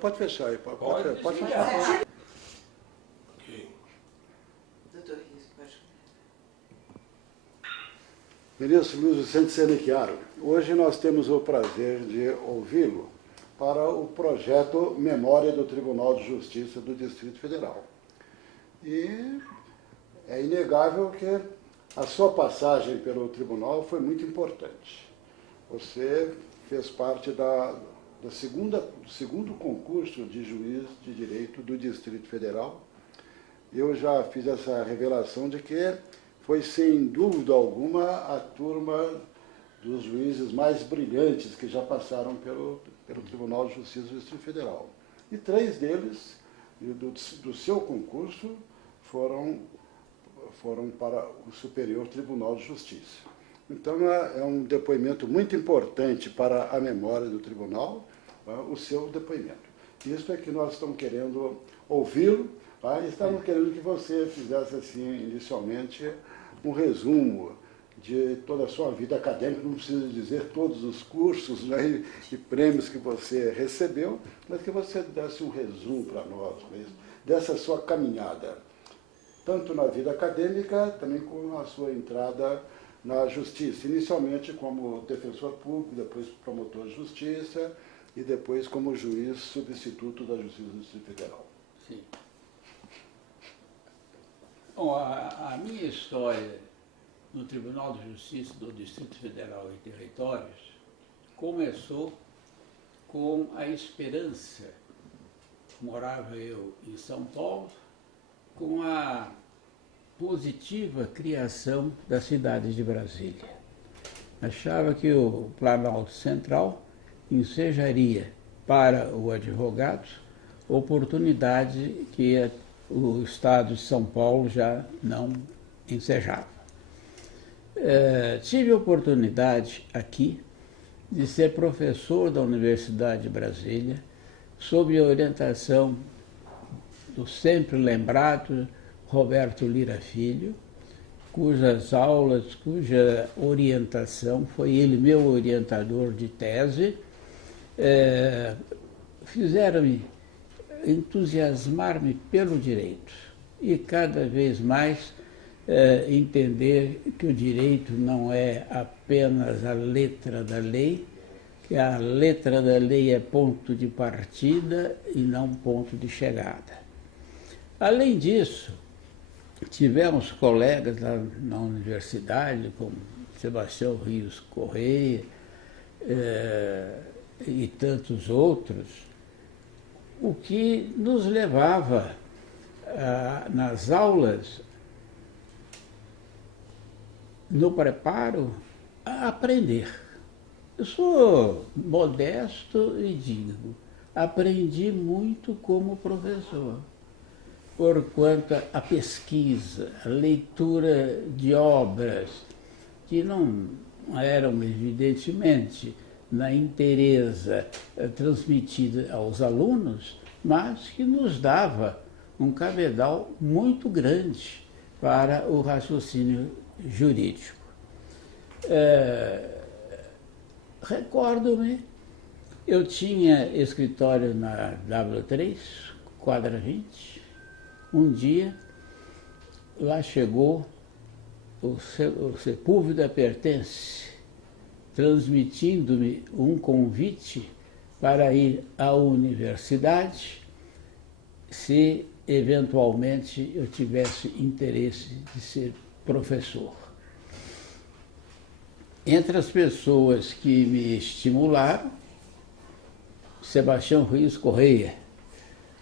Pode fechar aí. Pode fechar. Ok. Doutor Rios, pode. Ministro Luiz Vicente Senechiaro, hoje nós temos o prazer de ouvi-lo para o projeto Memória do Tribunal de Justiça do Distrito Federal. E é inegável que a sua passagem pelo tribunal foi muito importante. Você fez parte do segundo concurso de juiz de direito do Distrito Federal. Eu já fiz essa revelação de que foi, sem dúvida alguma, a turma dos juízes mais brilhantes que já passaram pelo Tribunal de Justiça do Distrito Federal. E 3 deles, do seu concurso, foram para o Superior Tribunal de Justiça. Então, é um depoimento muito importante para a memória do tribunal, o seu depoimento. Isso é que nós estamos querendo ouvi-lo, e estamos querendo que você fizesse, assim, inicialmente, um resumo de toda a sua vida acadêmica, não precisa dizer todos os cursos, né, e prêmios que você recebeu, mas que você desse um resumo para nós mesmo, dessa sua caminhada, tanto na vida acadêmica, também com a sua entrada na justiça, inicialmente como defensor público, depois promotor de justiça e depois como juiz substituto da Justiça do Distrito Federal. Sim. Bom, a minha história no Tribunal de Justiça do Distrito Federal e Territórios começou com a esperança. Morava eu em São Paulo, com a positiva criação da cidade de Brasília. Achava que o Planalto Central ensejaria para o advogado oportunidade que o Estado de São Paulo já não ensejava. Tive a oportunidade aqui de ser professor da Universidade de Brasília, sob a orientação do sempre lembrado Roberto Lira Filho, cujas aulas, cuja orientação, foi ele meu orientador de tese, fizeram-me entusiasmar-me pelo direito e cada vez mais entender que o direito não é apenas a letra da lei, que a letra da lei é ponto de partida e não ponto de chegada. Além disso, tivemos colegas na universidade, como Sebastião Rios Correia e tantos outros, o que nos levava, nas aulas, no preparo, a aprender. Eu sou modesto e digo, aprendi muito como professor, porquanto a pesquisa, a leitura de obras que não eram, evidentemente, na inteireza transmitida aos alunos, mas que nos dava um cabedal muito grande para o raciocínio jurídico. Recordo-me, eu tinha escritório na W3, quadra 20, um dia lá chegou o Sepúlveda Pertence, transmitindo-me um convite para ir à universidade, se eventualmente eu tivesse interesse de ser professor. Entre as pessoas que me estimularam, Sebastião Rios Correia,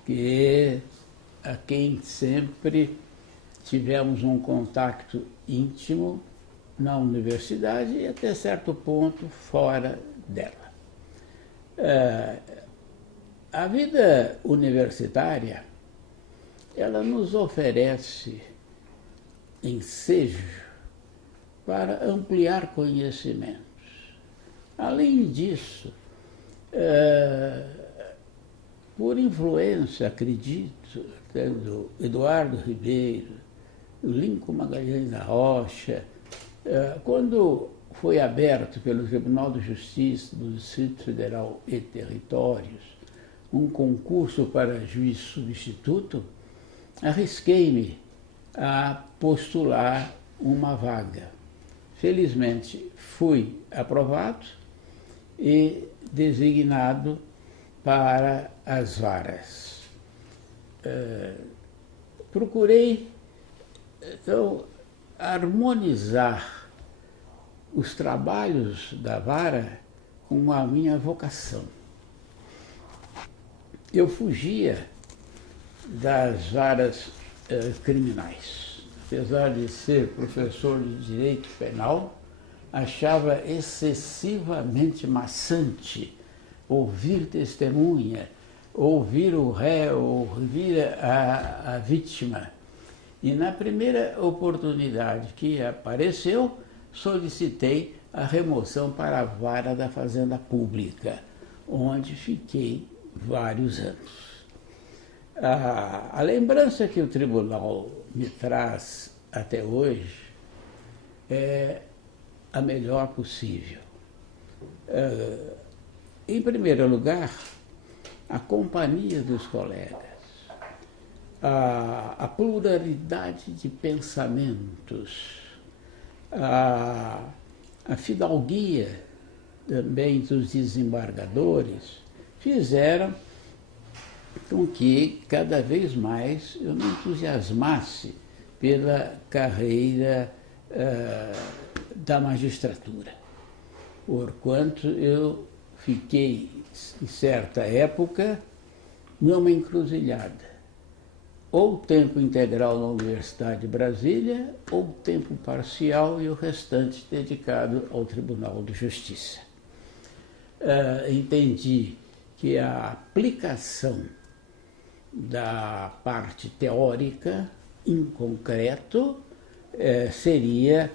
que a quem sempre tivemos um contato íntimo na universidade e até certo ponto fora dela. A vida universitária, ela nos oferece ensejo para ampliar conhecimentos. Além disso, por influência, acredito, do Eduardo Ribeiro, do Lincoln Magalhães da Rocha, quando foi aberto pelo Tribunal de Justiça do Distrito Federal e Territórios um concurso para juiz substituto, arrisquei-me a postular uma vaga. Felizmente, fui aprovado e designado para as varas. Procurei, então, harmonizar os trabalhos da vara com a minha vocação. Eu fugia das varas criminais. Apesar de ser professor de direito penal, achava excessivamente maçante ouvir testemunha, ouvir o réu, ouvir a vítima. E na primeira oportunidade que apareceu, solicitei a remoção para a vara da Fazenda Pública, onde fiquei vários anos. A lembrança que o tribunal me traz até hoje é a melhor possível. Em primeiro lugar, a companhia dos colegas, a pluralidade de pensamentos, a fidalguia também dos desembargadores fizeram com que cada vez mais eu me entusiasmasse pela carreira da magistratura, porquanto eu fiquei, em certa época, numa encruzilhada. Ou tempo integral na Universidade de Brasília, ou tempo parcial e o restante dedicado ao Tribunal de Justiça. Entendi que a aplicação da parte teórica, em concreto, seria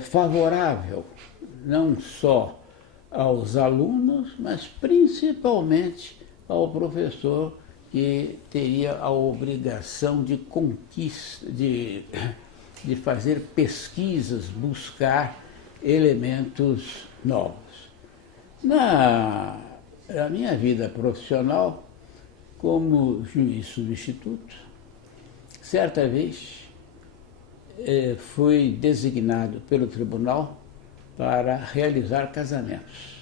favorável não só aos alunos, mas principalmente ao professor, que teria a obrigação de conquista, de fazer pesquisas, buscar elementos novos. Na minha vida profissional, como juiz substituto, certa vez fui designado pelo tribunal para realizar casamentos.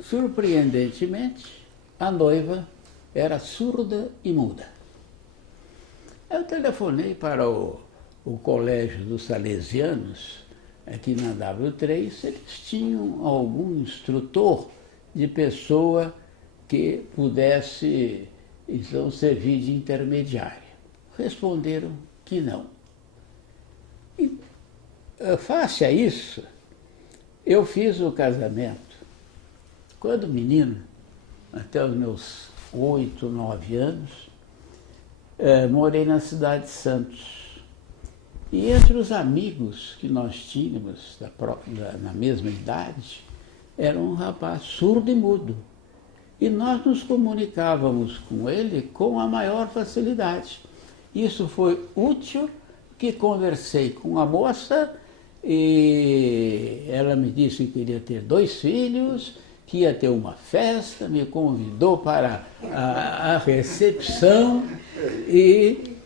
Surpreendentemente, a noiva era surda e muda. Eu telefonei para o Colégio dos Salesianos, aqui na W3, se eles tinham algum instrutor de pessoa que pudesse, então, servir de intermediário. Responderam que não. E, face a isso, eu fiz o casamento. Quando menino, até os meus 8, 9 anos, morei na cidade de Santos. E entre os amigos que nós tínhamos na mesma idade, era um rapaz surdo e mudo. E nós nos comunicávamos com ele com a maior facilidade. Isso foi útil, que conversei com a moça e ela me disse que queria ter 2 filhos, que ia ter uma festa, me convidou para a recepção e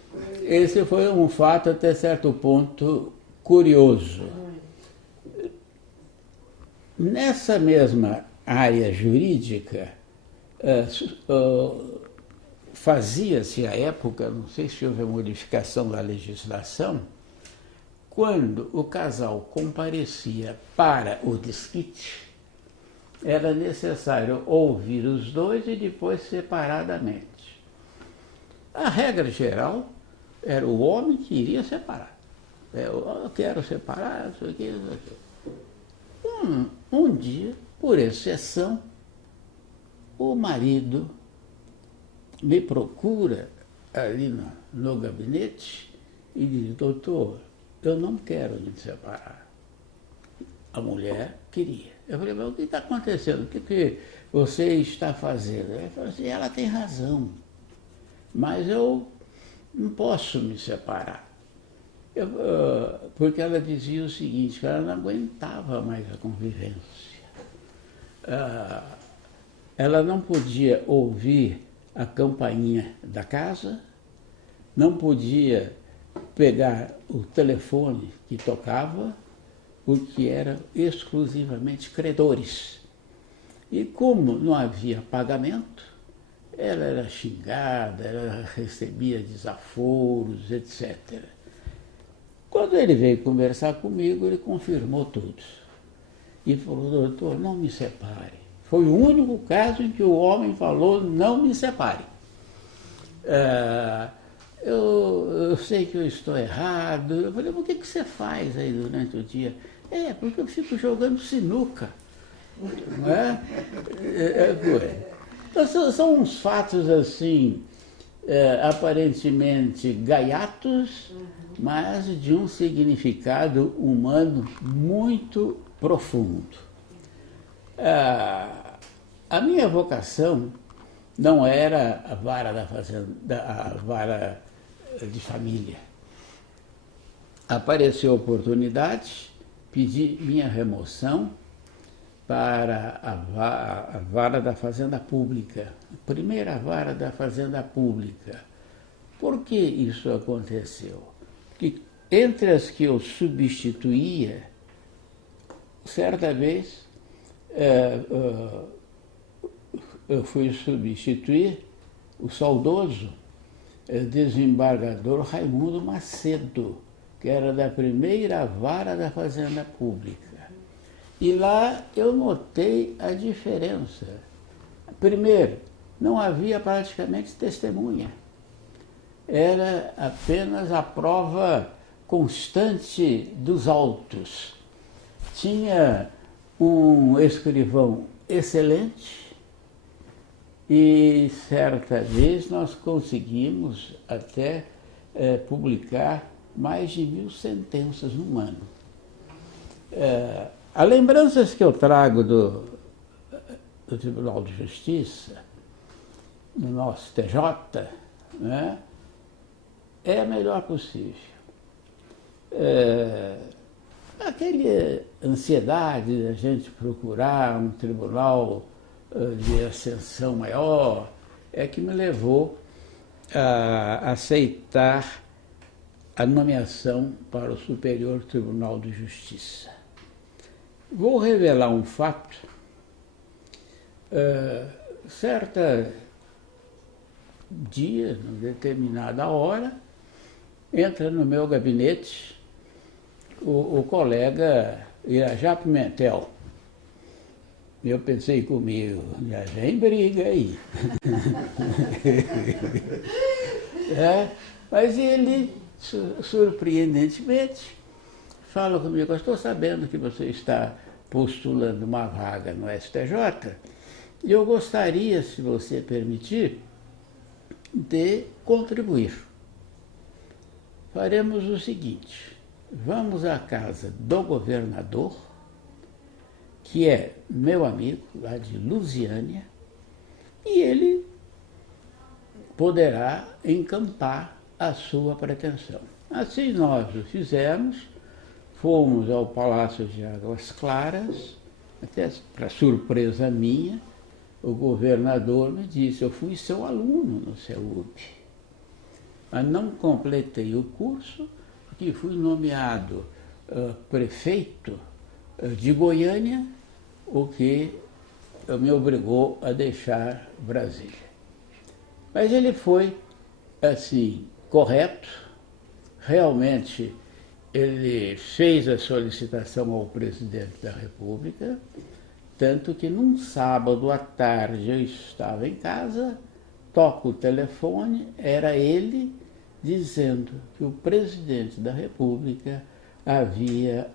esse foi um fato até certo ponto curioso. Nessa mesma área jurídica, fazia-se à época, não sei se houve a modificação da legislação, quando o casal comparecia para o desquite, era necessário ouvir os dois e depois separadamente. A regra geral era o homem que iria separar. Eu quero separar, isso aqui, isso aqui. Um dia, por exceção, o marido me procura ali no gabinete e diz: doutor, eu não quero me separar. A mulher queria. Eu falei: mas o que está acontecendo? O que você está fazendo? Ele falou assim: ela tem razão, mas eu não posso me separar. Porque ela dizia o seguinte, que ela não aguentava mais a convivência. ela não podia ouvir a campainha da casa, não podia pegar o telefone que tocava, porque eram exclusivamente credores. E como não havia pagamento, ela era xingada, ela recebia desaforos, etc. Quando ele veio conversar comigo, ele confirmou tudo. E falou: doutor, não me separe. Foi o único caso em que o homem falou: não me separe. Eu sei que eu estou errado. Eu falei: mas o que você faz aí durante o dia? Porque eu fico jogando sinuca. Não é? Então, são uns fatos assim, aparentemente gaiatos, mas de um significado humano muito profundo. A minha vocação não era a vara da fazenda, a vara de família. Apareceu a oportunidade, pedi minha remoção para a vara da Fazenda Pública, a primeira vara da Fazenda Pública. Por que isso aconteceu? Porque entre as que eu substituía, certa vez eu fui substituir o saudoso desembargador Raimundo Macedo, que era da primeira vara da Fazenda Pública. E lá eu notei a diferença. Primeiro, não havia praticamente testemunha. Era apenas a prova constante dos autos. Tinha um escrivão excelente e certa vez nós conseguimos até publicar mais de 1000 sentenças num ano. As lembranças que eu trago do Tribunal de Justiça, do nosso TJ, né, é a melhor possível. Aquela ansiedade da gente procurar um tribunal de ascensão maior é que me levou a aceitar a nomeação para o Superior Tribunal de Justiça. Vou revelar um fato. Certa dia, numa determinada hora, entra no meu gabinete o colega Irajá Pimentel. Eu pensei comigo: já vem briga aí. Mas ele, surpreendentemente, fala comigo: eu estou sabendo que você está postulando uma vaga no STJ e eu gostaria, se você permitir, de contribuir. Faremos o seguinte: vamos à casa do governador, que é meu amigo lá de Lusiânia, e ele poderá encampar a sua pretensão. Assim nós o fizemos. Fomos ao Palácio de Águas Claras, até para surpresa minha, o governador me disse: eu fui seu aluno no CEUB, mas não completei o curso, porque fui nomeado prefeito de Goiânia, o que me obrigou a deixar Brasília. Mas ele foi, assim, correto, realmente. Ele fez a solicitação ao presidente da República, tanto que num sábado à tarde eu estava em casa, toco o telefone, era ele dizendo que o presidente da República havia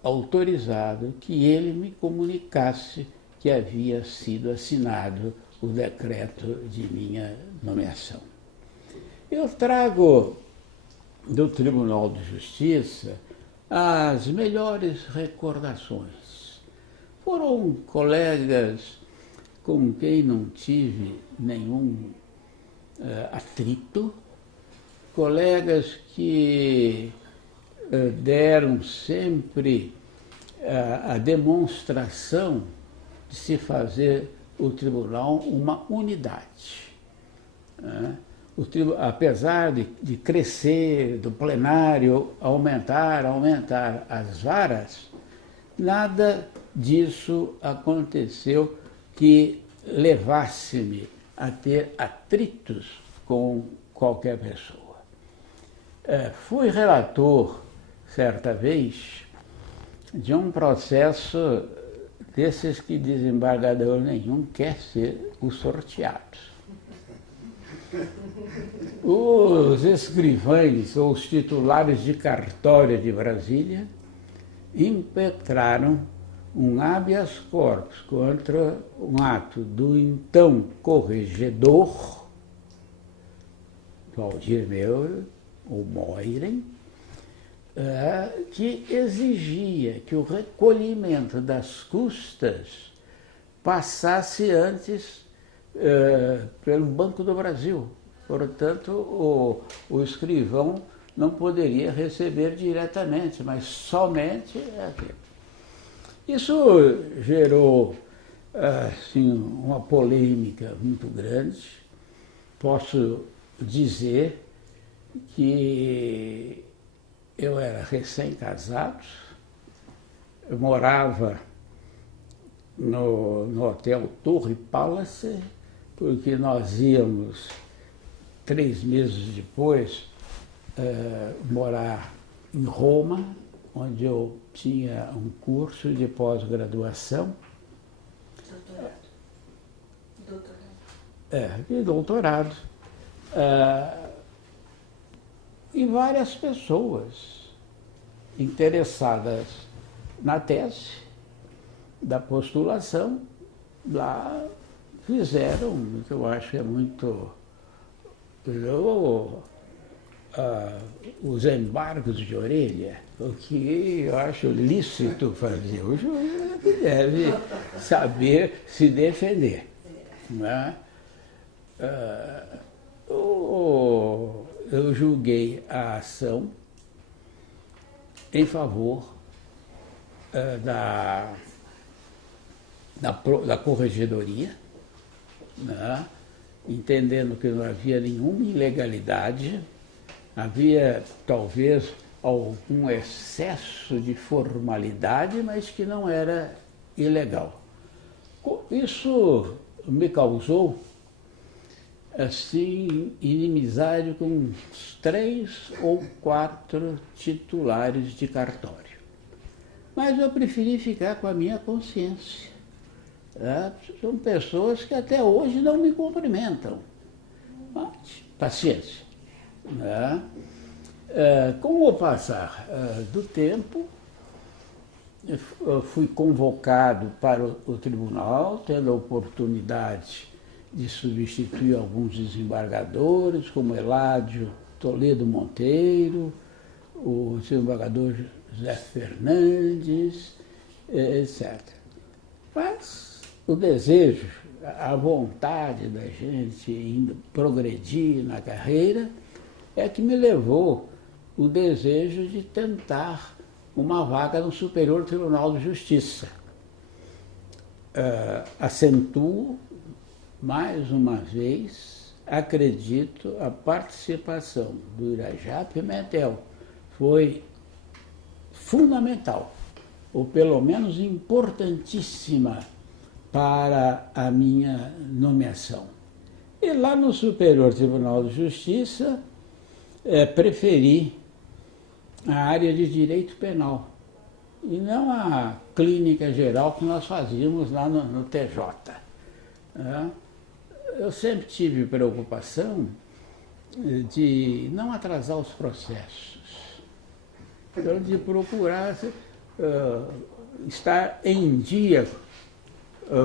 autorizado que ele me comunicasse que havia sido assinado o decreto de minha nomeação. Eu trago do Tribunal de Justiça as melhores recordações. Foram colegas com quem não tive nenhum atrito, colegas que deram sempre a demonstração de se fazer o tribunal uma unidade. Apesar de crescer, do plenário aumentar as varas, nada disso aconteceu que levasse-me a ter atritos com qualquer pessoa. Fui relator, certa vez, de um processo desses que desembargador nenhum quer ser os sorteados. Os escrivães ou os titulares de cartório de Brasília impetraram um habeas corpus contra um ato do então corregedor Valdir Meurer, ou Moiren, que exigia que o recolhimento das custas passasse antes pelo Banco do Brasil. Portanto, o escrivão não poderia receber diretamente, mas somente aquilo. Isso gerou assim, uma polêmica muito grande. Posso dizer que eu era recém-casado, eu morava no Hotel Torre Palace, porque nós íamos 3 meses depois morar em Roma, onde eu tinha um curso de pós-graduação. De doutorado. E várias pessoas interessadas na tese da postulação lá fizeram, o que eu acho que é muito... os embargos de orelha, o que eu acho lícito fazer. O juiz deve saber se defender. Né? Eu julguei a ação em favor da corregedoria, né? Entendendo que não havia nenhuma ilegalidade, havia talvez algum excesso de formalidade, mas que não era ilegal. Isso me causou assim, inimizade com uns 3 ou 4 titulares de cartório. Mas eu preferi ficar com a minha consciência. São pessoas que até hoje não me cumprimentam. Mas, paciência. Com o passar do tempo, eu fui convocado para o tribunal, tendo a oportunidade de substituir alguns desembargadores, como Eládio Toledo Monteiro, o desembargador José Fernandes, etc. Mas o desejo, a vontade da gente progredir na carreira é que me levou o desejo de tentar uma vaga no Superior Tribunal de Justiça. Acentuo mais uma vez, acredito, a participação do Irajá Pimentel foi fundamental, ou pelo menos importantíssima, para a minha nomeação. E lá no Superior Tribunal de Justiça, preferi a área de direito penal, e não a clínica geral que nós fazíamos lá no TJ. Eu sempre tive preocupação de não atrasar os processos, então de procurar estar em dia,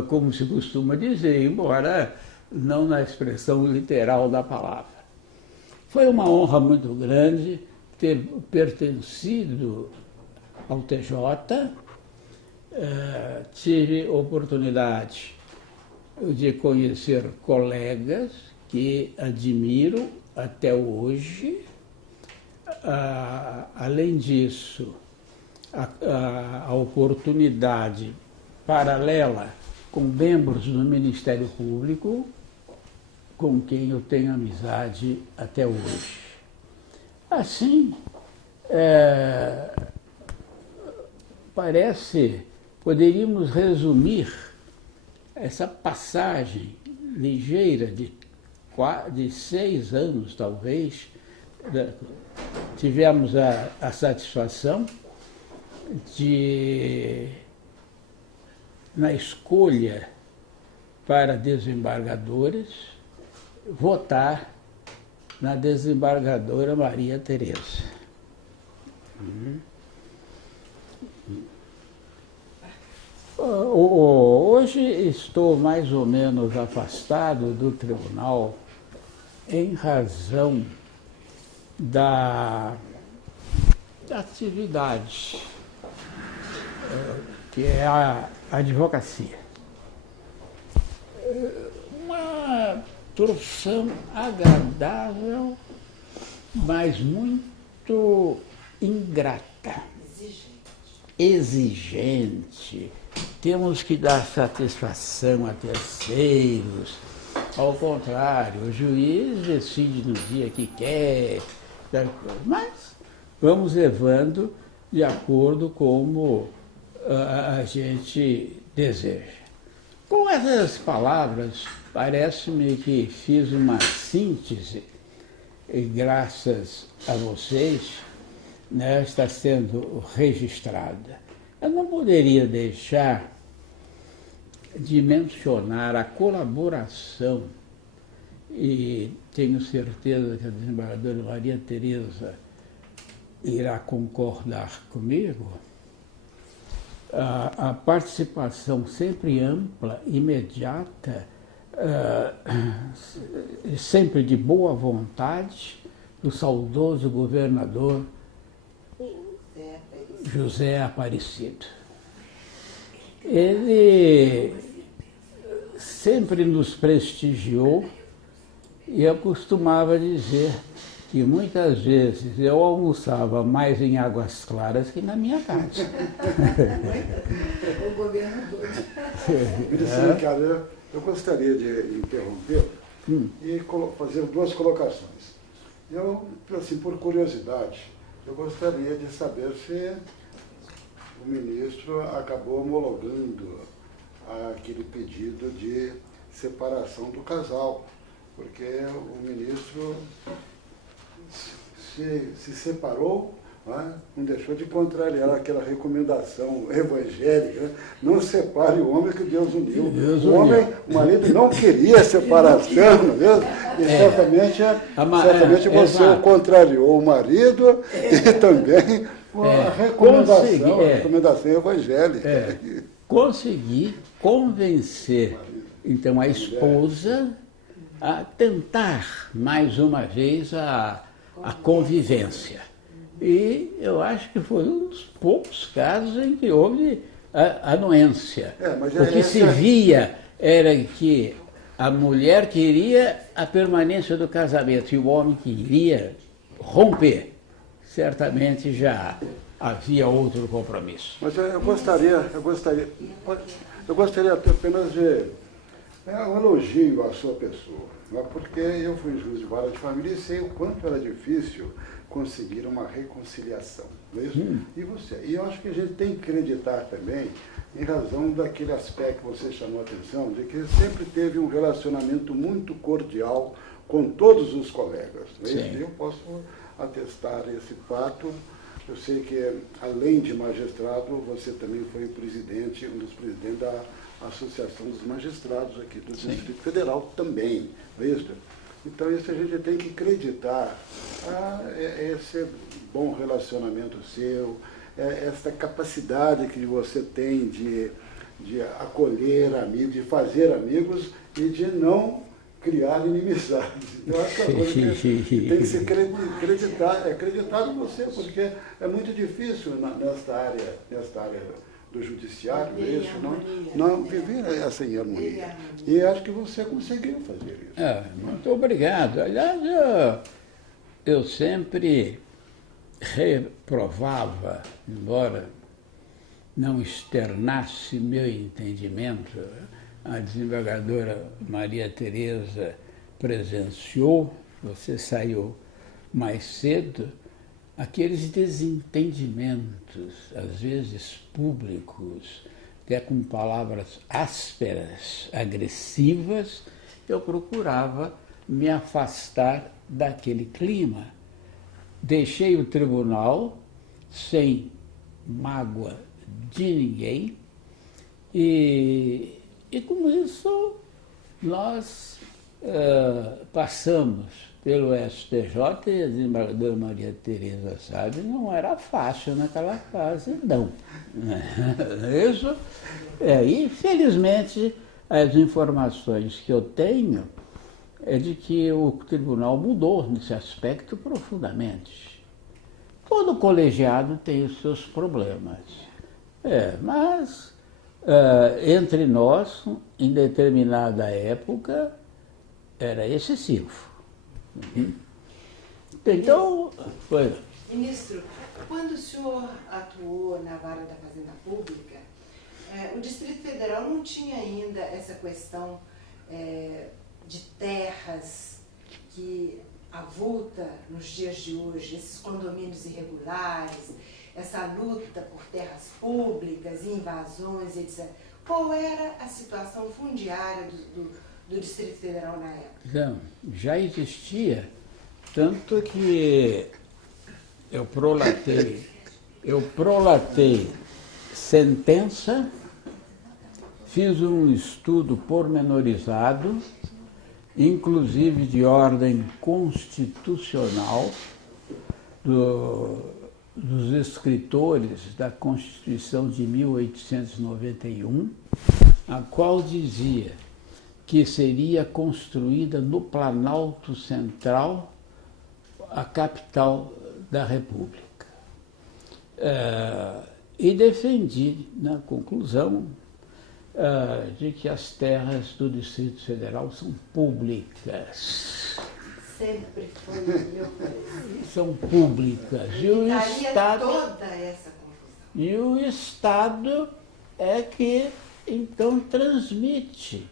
como se costuma dizer, embora não na expressão literal da palavra. Foi uma honra muito grande ter pertencido ao TJ, tive oportunidade de conhecer colegas que admiro até hoje. Além disso, a oportunidade paralela com membros do Ministério Público, com quem eu tenho amizade até hoje. Assim, poderíamos resumir essa passagem ligeira de 6 anos, talvez. Tivemos a satisfação de, na escolha para desembargadores, votar na desembargadora Maria Tereza. Hoje estou mais ou menos afastado do tribunal em razão da atividade, que é a advocacia. Uma profissão agradável, mas muito ingrata, exigente. Temos que dar satisfação a terceiros. Ao contrário, o juiz decide no dia que quer, mas vamos levando de acordo como a gente deseja. Com essas palavras, parece-me que fiz uma síntese, e graças a vocês, né, está sendo registrada. Eu não poderia deixar de mencionar a colaboração, e tenho certeza que a desembargadora Maria Tereza irá concordar comigo, a participação sempre ampla, imediata, sempre de boa vontade, do saudoso governador José Aparecido. Ele sempre nos prestigiou e eu costumava dizer que muitas vezes eu almoçava mais em Águas Claras que na minha casa. O governador. Ricardo, eu gostaria de interromper e fazer 2 colocações. Eu, assim, por curiosidade, eu gostaria de saber se o ministro acabou homologando aquele pedido de separação do casal, porque o ministro se separou, não deixou de contrariar aquela recomendação evangélica, né? Não separe o homem que Deus uniu. O marido não queria separação, não é mesmo? E certamente você contrariou o marido e também a recomendação evangélica. Consegui convencer, então, a esposa a tentar, mais uma vez, a convivência. E eu acho que foi um dos poucos casos em que houve anuência. O que se via era que a mulher queria a permanência do casamento e o homem queria romper. Certamente já havia outro compromisso. Mas eu gostaria apenas de um elogio à sua pessoa, né? Porque eu fui juiz de vara de família e sei o quanto era difícil conseguir uma reconciliação, não é isso? E você? E eu acho que a gente tem que acreditar também, em razão daquele aspecto que você chamou a atenção, de que sempre teve um relacionamento muito cordial com todos os colegas, não é isso? Eu posso atestar esse fato. Eu sei que, além de magistrado, você também foi um dos presidentes da Associação dos Magistrados aqui do Distrito Federal também, não é isso? Então, isso a gente tem que acreditar, esse bom relacionamento seu, essa capacidade que você tem de acolher amigos, de fazer amigos e de não criar inimizades. Então, acho que a coisa que tem que se acreditar em você, porque é muito difícil nesta área do judiciário, não viver essa em harmonia. E acho que você conseguiu fazer isso. Muito obrigado. Aliás, eu sempre reprovava, embora não externasse meu entendimento, a desembargadora Maria Tereza presenciou, você saiu mais cedo, aqueles desentendimentos, às vezes públicos, até com palavras ásperas, agressivas, eu procurava me afastar daquele clima. Deixei o tribunal sem mágoa de ninguém e com isso nós passamos pelo STJ e a desembargadora Maria Tereza sabe, não era fácil naquela fase, não. Isso, e felizmente as informações que eu tenho é de que o tribunal mudou nesse aspecto profundamente. Todo colegiado tem os seus problemas, mas entre nós, em determinada época, era excessivo. Então, foi. Ministro, quando o senhor atuou na Vara da Fazenda Pública, o Distrito Federal não tinha ainda essa questão de terras que avulta nos dias de hoje, esses condomínios irregulares, essa luta por terras públicas, invasões, etc. Qual era a situação fundiária do Distrito Federal na época? Não, já existia, tanto que eu prolatei sentença, fiz um estudo pormenorizado, inclusive de ordem constitucional, dos escritores da Constituição de 1891, a qual dizia que seria construída no Planalto Central a capital da República. E defendi, na conclusão, de que as terras do Distrito Federal são públicas. Sempre foi o meu parecer. São públicas. E o Estado, toda essa confusão. E o Estado é que, então, transmite,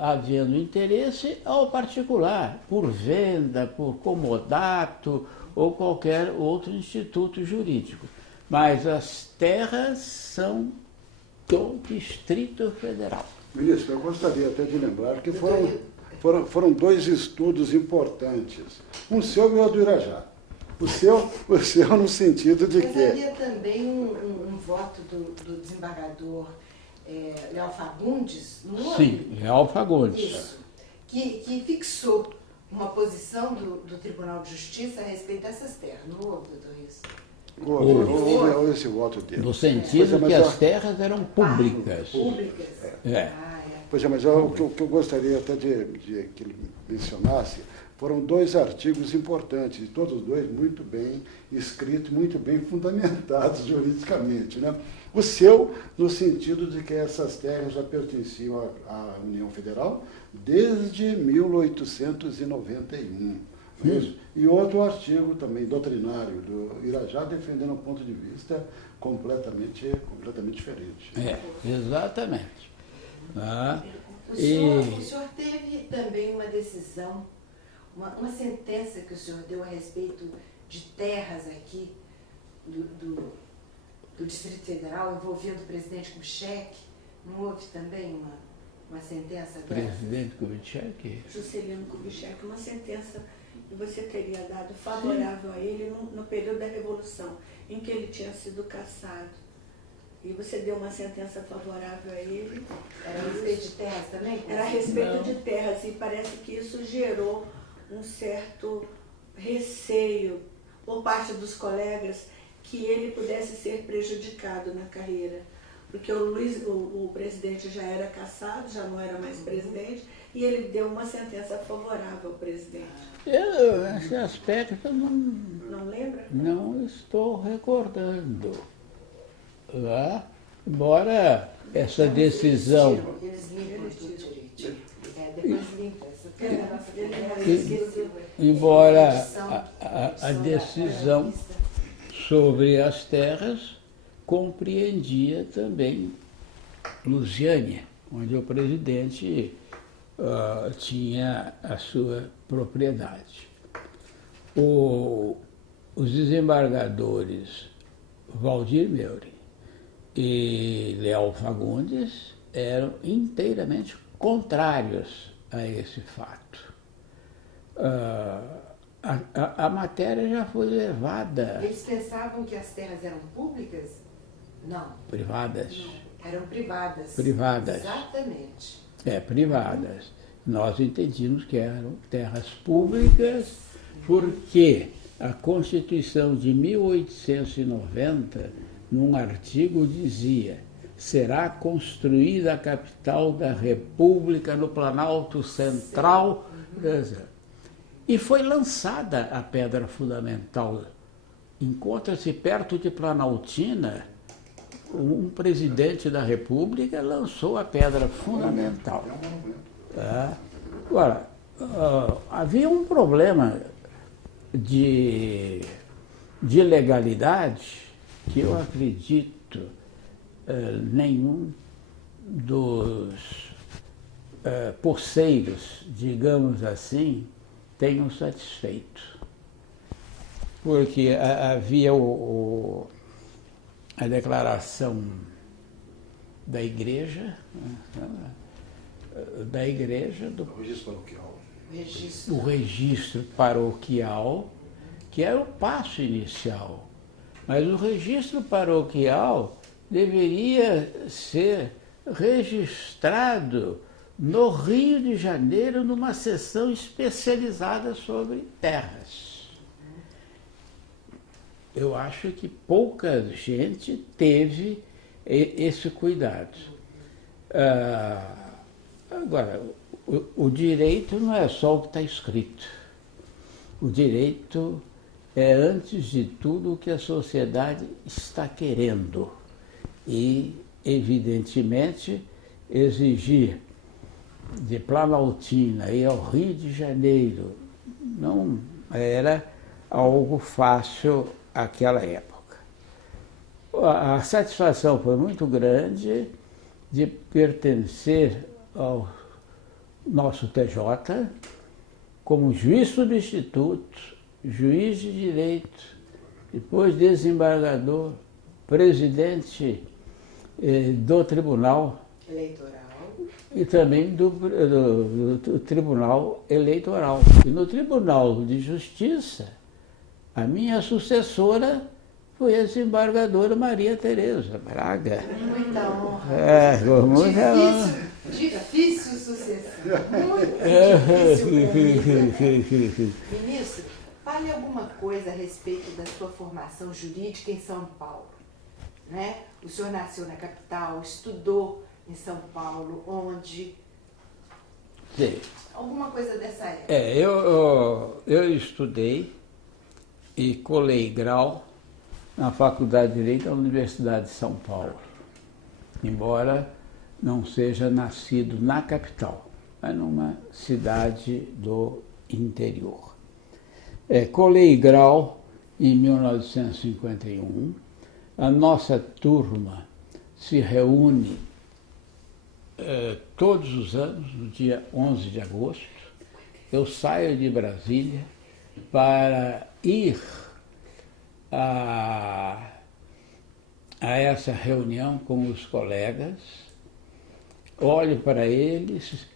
havendo interesse, ao particular, por venda, por comodato ou qualquer outro instituto jurídico. Mas as terras são do Distrito Federal. Ministro, eu gostaria até de lembrar que foram dois estudos importantes. Um seu e o do Irajá. O seu no sentido de que... Mas havia também um voto do desembargador Léo Fagundes, não houve? Sim, Léo Fagundes. Isso. Que fixou uma posição do Tribunal de Justiça a respeito dessas terras. Não houve, doutor Rios? Houve esse voto dele. No sentido que as terras eram públicas. Públicas. Pois é, mas o que eu gostaria até de que ele mencionasse foram dois artigos importantes, e todos dois muito bem escritos, muito bem fundamentados juridicamente, né? O seu, no sentido de que essas terras já pertenciam à União Federal desde 1891. E outro artigo também doutrinário do Irajá, defendendo um ponto de vista completamente diferente. Exatamente. O senhor teve também uma decisão, uma sentença que o senhor deu a respeito de terras aqui do Distrito Federal, envolvendo o presidente Kubitschek. Não houve também uma sentença dessa? Presidente Kubitschek? Juscelino Kubitschek, uma sentença que você teria dado favorável a ele no período da Revolução, em que ele tinha sido cassado. E você deu uma sentença favorável a ele. Era a respeito de terras também? Era a respeito de terras, e parece que isso gerou um certo receio por parte dos colegas que ele pudesse ser prejudicado na carreira. Porque o presidente já era cassado, já não era mais presidente, e ele deu uma sentença favorável ao presidente. Esse aspecto eu Não lembra? Não estou recordando. Embora essa decisão... Eles limpam tudo direitinho. Depois limpa. Embora a decisão sobre as terras compreendia também Lusiânia, onde o presidente tinha a sua propriedade. Os desembargadores Valdir Meuri e Leal Fagundes eram inteiramente contrários a esse fato. A matéria já foi levada... Eles pensavam que as terras eram públicas? Não. Privadas. Não, eram privadas. Privadas. Exatamente. Privadas. Nós entendíamos que eram terras públicas porque a Constituição de 1890, num artigo, dizia: será construída a capital da República no Planalto Central. E foi lançada a pedra fundamental. Encontra-se perto de Planaltina, um presidente da República lançou a pedra fundamental. Agora, havia um problema de legalidade que eu acredito nenhum dos poceiros, digamos assim, tenham satisfeito. Porque havia a declaração da igreja, do registro paroquial. O registro paroquial, que era o passo inicial. Mas o registro paroquial deveria ser registrado no Rio de Janeiro, numa seção especializada sobre terras. Eu acho que pouca gente teve esse cuidado. Agora, o direito não é só o que está escrito. O direito é, antes de tudo, o que a sociedade está querendo. E, evidentemente, exigir de Planaltina e ao Rio de Janeiro não era algo fácil naquela época. A satisfação foi muito grande de pertencer ao nosso TJ como juiz substituto, juiz de direito, depois desembargador, presidente do Tribunal Eleitoral. E também do Tribunal Eleitoral. E no Tribunal de Justiça, a minha sucessora foi a desembargadora Maria Tereza Braga. Muita honra. Muita honra. Difícil sucessão. Muito difícil. Ministro, fale alguma coisa a respeito da sua formação jurídica em São Paulo. Né? O senhor nasceu na capital, estudou em São Paulo, onde? Sim. Alguma coisa dessa época. Eu estudei e colei grau na Faculdade de Direito da Universidade de São Paulo, embora não seja nascido na capital, mas numa cidade do interior. Colei grau em 1951, a nossa turma se reúne todos os anos, no dia 11 de agosto. Eu saio de Brasília para ir a essa reunião com os colegas, olho para eles,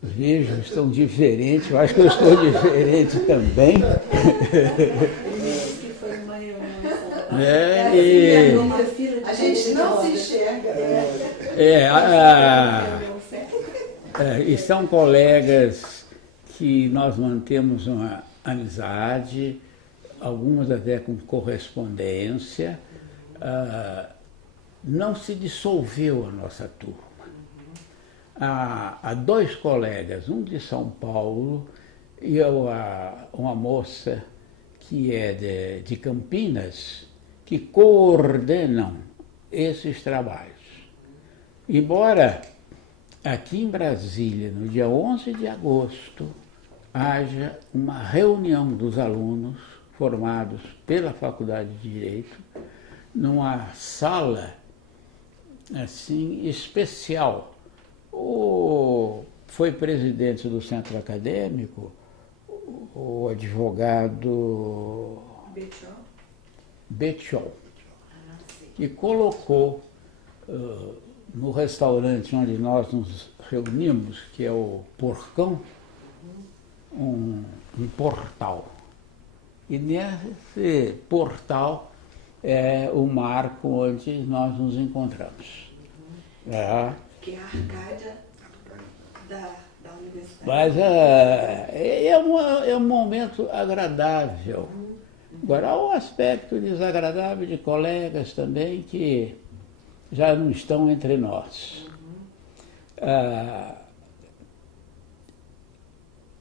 vejo, estão diferentes, eu acho que eu estou diferente também. Que foi uma reunião. A gente não se enxerga. E são colegas que nós mantemos uma amizade, algumas até com correspondência. Não se dissolveu a nossa turma. Há dois colegas, um de São Paulo e uma moça que é de Campinas, que coordenam esses trabalhos. Embora aqui em Brasília, no dia 11 de agosto, haja uma reunião dos alunos formados pela Faculdade de Direito, numa sala assim especial Foi presidente do centro acadêmico o advogado Betchol, que colocou no restaurante onde nós nos reunimos, que é o Porcão, um portal. E nesse portal é o marco onde nós nos encontramos. Que é a Arcádia da universidade. Mas é um momento agradável. Agora, há um aspecto desagradável de colegas também que já não estão entre nós.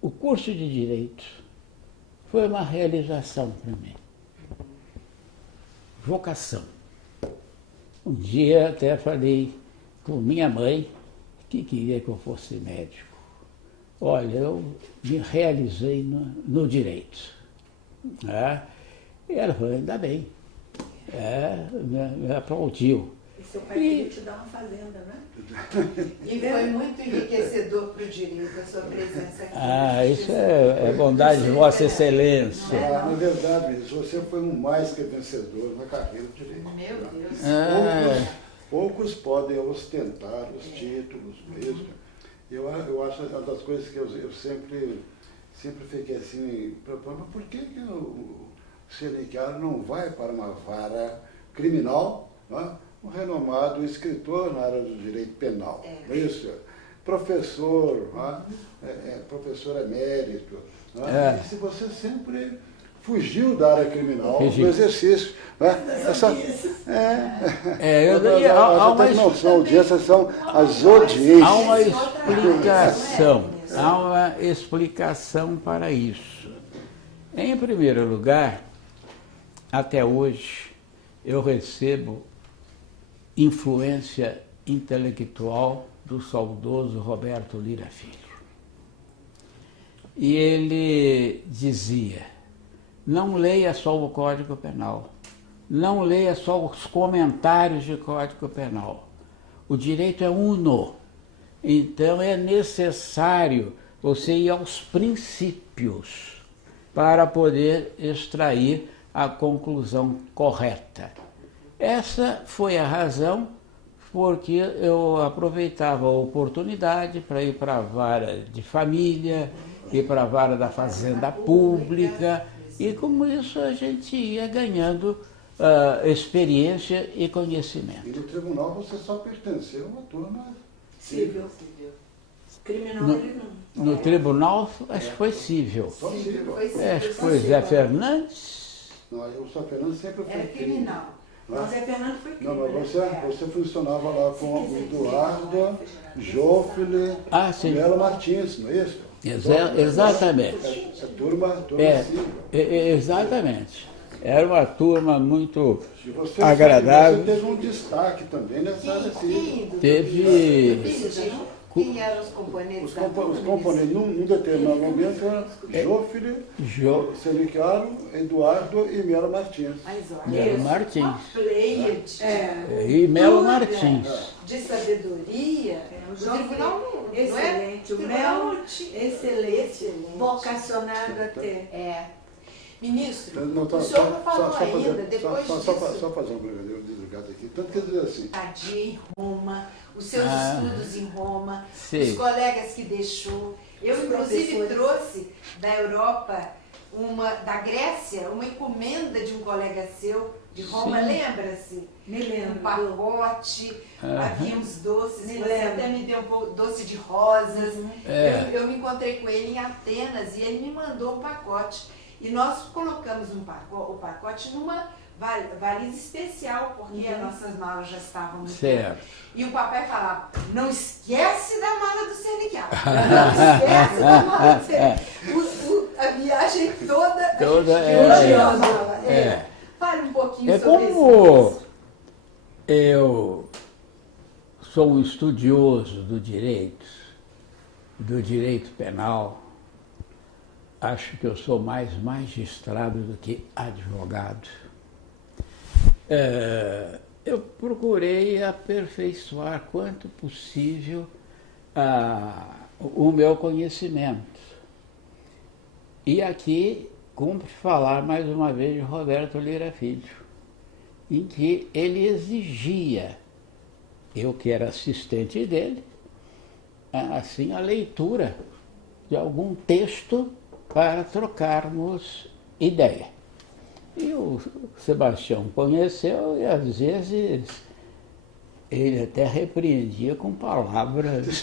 O curso de Direito foi uma realização para mim. Vocação. Um dia até falei com minha mãe que queria que eu fosse médico. Olha, eu me realizei no direito. E ela falou, ainda bem. Me aplaudiu. E seu pai queria te dar uma fazenda, né? E foi muito enriquecedor para o direito a sua presença aqui. Isso é bondade de Vossa Excelência. Na verdade, você foi um mais que vencedor na carreira do direito. Meu Deus. Poucos podem ostentar os títulos mesmo. Eu acho uma das coisas que eu sempre fiquei assim, por que o Senequiaro não vai para uma vara criminal, né? Um renomado escritor na área do direito penal, não é isso? Professor, professor emérito. Né? E se você sempre fugiu da área criminal do exercício. Audiências são as audiências. Há uma explicação para isso. Em primeiro lugar, até hoje, eu recebo influência intelectual do saudoso Roberto Lira Filho. E ele dizia, não leia só o Código Penal, não leia só os comentários de Código Penal. O direito é uno, então é necessário você ir aos princípios para poder extrair a conclusão correta. Essa foi a razão porque eu aproveitava a oportunidade para ir para a vara de família, ir para a vara da fazenda pública, e com isso a gente ia ganhando experiência e conhecimento. E no tribunal você só pertenceu a uma turma civil. Criminal ele não. No tribunal, acho que foi cível. Só civil. Acho que foi Zé Fernandes. Não, o Zé Fernandes sempre foi criminal. Mas Zé Fernando foi Não, criminal. mas você funcionava lá com o Eduardo, Joffre, Melo Martins, não é isso? Exatamente. Turma civil. Exatamente. Era uma turma muito agradável. Você teve um destaque também nessa área civil. Quem eram os componentes? Os componentes, num determinado momento, eram Joffre, Senequiaro, Eduardo e Melo Martins. Melo Martins. E Melo Martins. De sabedoria, o tribunal excelente, o Melo excelente, vocacionado até. Ministro, o senhor não falou ainda, depois disso... Só fazer um brigadeiro desligado aqui. Tanto quer dizer assim... Em Roma, os seus estudos em Roma, sim. Os colegas que deixou. Eu, inclusive, trouxe da Europa, da Grécia, uma encomenda de um colega seu, de Roma, lembra-se? Me lembro. Um pacote, havia uns doces, você até me deu um pouco doce de rosas. Eu me encontrei com ele em Atenas e ele me mandou um pacote. E nós colocamos o pacote numa valise especial, porque as nossas malas já estavam no tempo. E o papai falava, não esquece da mala do Senequiaro. Não esquece da mala do Senequiaro. A viagem toda Fale um pouquinho sobre isso. Como eu sou um estudioso do direito penal, acho que eu sou mais magistrado do que advogado. Eu procurei aperfeiçoar quanto possível o meu conhecimento. E aqui cumpre falar mais uma vez de Roberto Lira Filho, em que ele exigia, eu que era assistente dele, assim, a leitura de algum texto para trocarmos ideia. E o Sebastião conheceu e às vezes ele até repreendia com palavras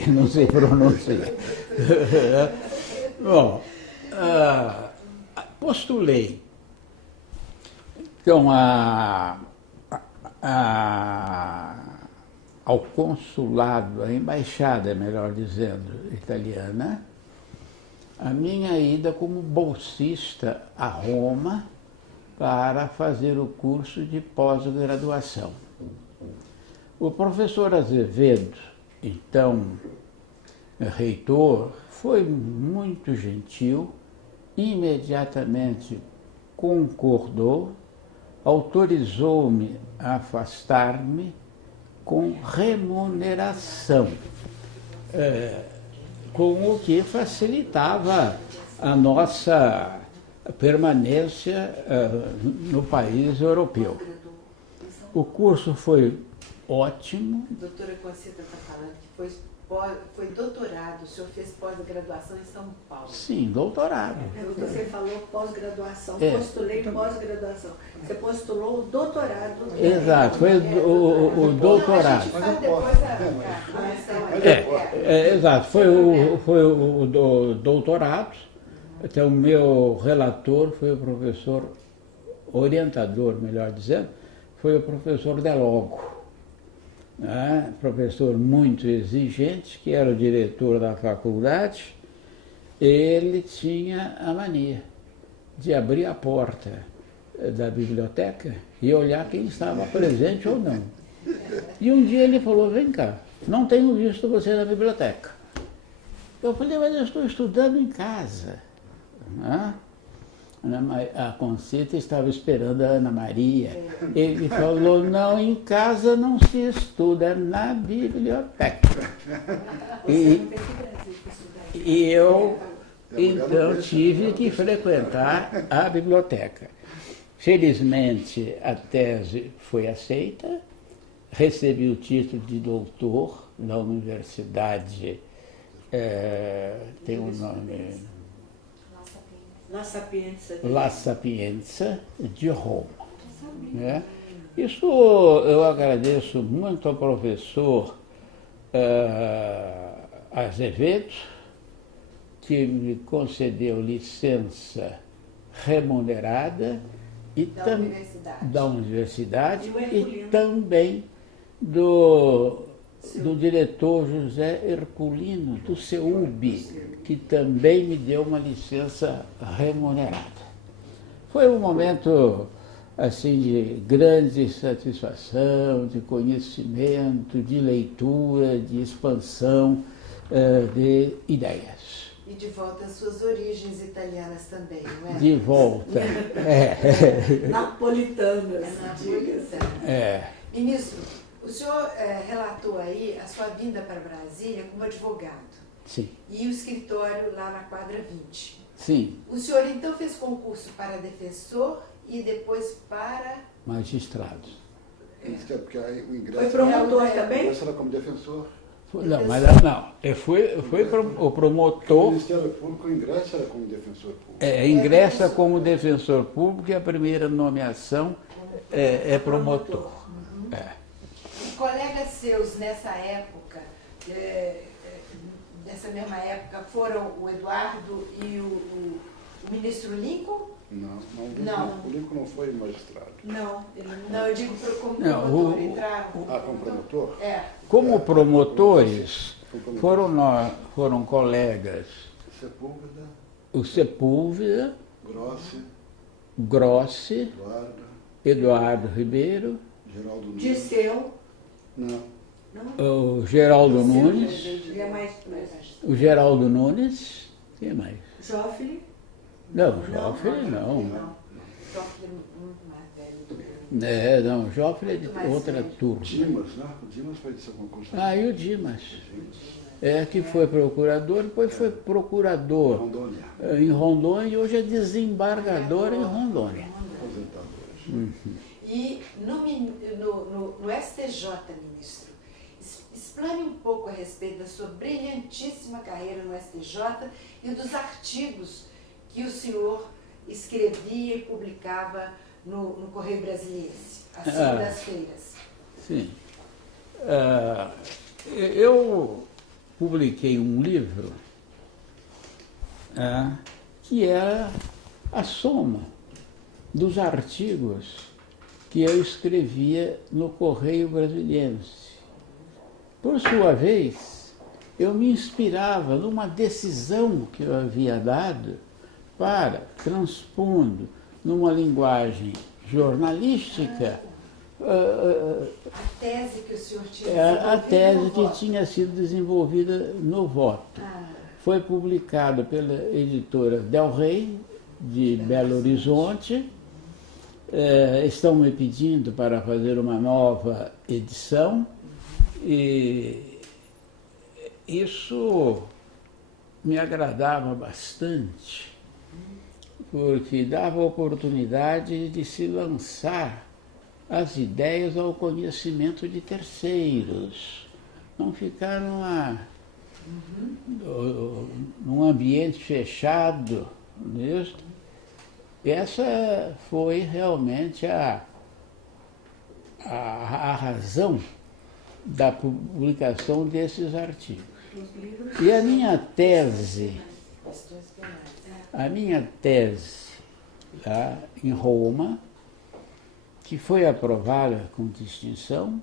que não se pronunciam. Bom, postulei. Então, ao consulado, à embaixada, melhor dizendo, italiana, a minha ida como bolsista a Roma para fazer o curso de pós-graduação. O professor Azevedo, então reitor, foi muito gentil, imediatamente concordou, autorizou-me a afastar-me com remuneração, com o que facilitava a nossa permanência no país europeu. O curso foi ótimo. A doutora Concita está falando que foi doutorado, o senhor fez pós-graduação em São Paulo. Sim, doutorado. Você falou pós-graduação, É. postulei pós-graduação. Você postulou o doutorado. Exato, foi o doutorado. Não, a gente faz depois a correção. Exato, foi o doutorado. Até o meu relator foi o professor, orientador, melhor dizendo, foi o professor Delogo. Professor muito exigente, que era o diretor da faculdade. Ele tinha a mania de abrir a porta da biblioteca e olhar quem estava presente ou não. E um dia ele falou: vem cá, não tenho visto você na biblioteca. Eu falei: mas eu estou estudando em casa. A Concita estava esperando a Ana Maria. Ele falou: não, em casa não se estuda, é na biblioteca. E eu, então, tive que frequentar a biblioteca. Felizmente, a tese foi aceita, recebi o título de doutor na universidade, tem um nome... La Sapienza de Roma. Né? Isso eu agradeço muito ao professor Azevedo, que me concedeu licença remunerada da universidade e também do diretor José Herculino, do CEUB, que também me deu uma licença remunerada. Foi um momento assim de grande satisfação, de conhecimento, de leitura, de expansão de ideias. E de volta às suas origens italianas também, não é? De volta. Napolitanas. Ministro, o senhor relatou aí a sua vinda para Brasília como advogado. Sim. E o escritório lá na quadra 20. Sim. O senhor então fez concurso para defensor e depois para... Magistrado. Porque aí o ingresso... Foi promotor também? Isso era como defensor. Não, mas não. O promotor... O Ministério Público, o ingresso era como defensor público. Ingressa como defensor público e a primeira nomeação é promotor. Colegas seus nessa época, nessa mesma época, foram o Eduardo e o ministro Lincoln? Não. O Lincoln não foi magistrado. Não, ele não. Não, eu digo como promotor, entraram. Como promotor? Como promotores, foram colegas Sepúlveda, o Sepúlveda, Grossi, Eduardo Ribeiro, Geraldo Nunes. Disseu. O Geraldo Nunes. Ele é mais... O Geraldo Nunes. Quem mais? Joffre. Não, Joffre não. Joffre é muito mais velho do que Não, o Joffre é de outra turma. Dimas, né? O Dimas foi de ser concurso. E o Dimas. Que foi procurador, depois foi procurador Rondônia. em Rondônia e hoje é desembargador em Rondônia. Aposentadoras. E no STJ, ministro, explane um pouco a respeito da sua brilhantíssima carreira no STJ e dos artigos que o senhor escrevia e publicava no Correio Brasiliense, às segundas-feiras. Sim. Eu publiquei um livro que era a soma dos artigos que eu escrevia no Correio Brasiliense. Por sua vez, eu me inspirava numa decisão que eu havia dado para, transpondo numa linguagem jornalística, a tese que o senhor tinha a tese que tinha sido desenvolvida no voto. Foi publicado pela editora Del Rey, de Belo Horizonte. Estão me pedindo para fazer uma nova edição e isso me agradava bastante, porque dava oportunidade de se lançar as ideias ao conhecimento de terceiros, não ficar num ambiente fechado, mesmo. Essa foi realmente a razão da publicação desses artigos. E a minha tese lá em Roma, que foi aprovada com distinção,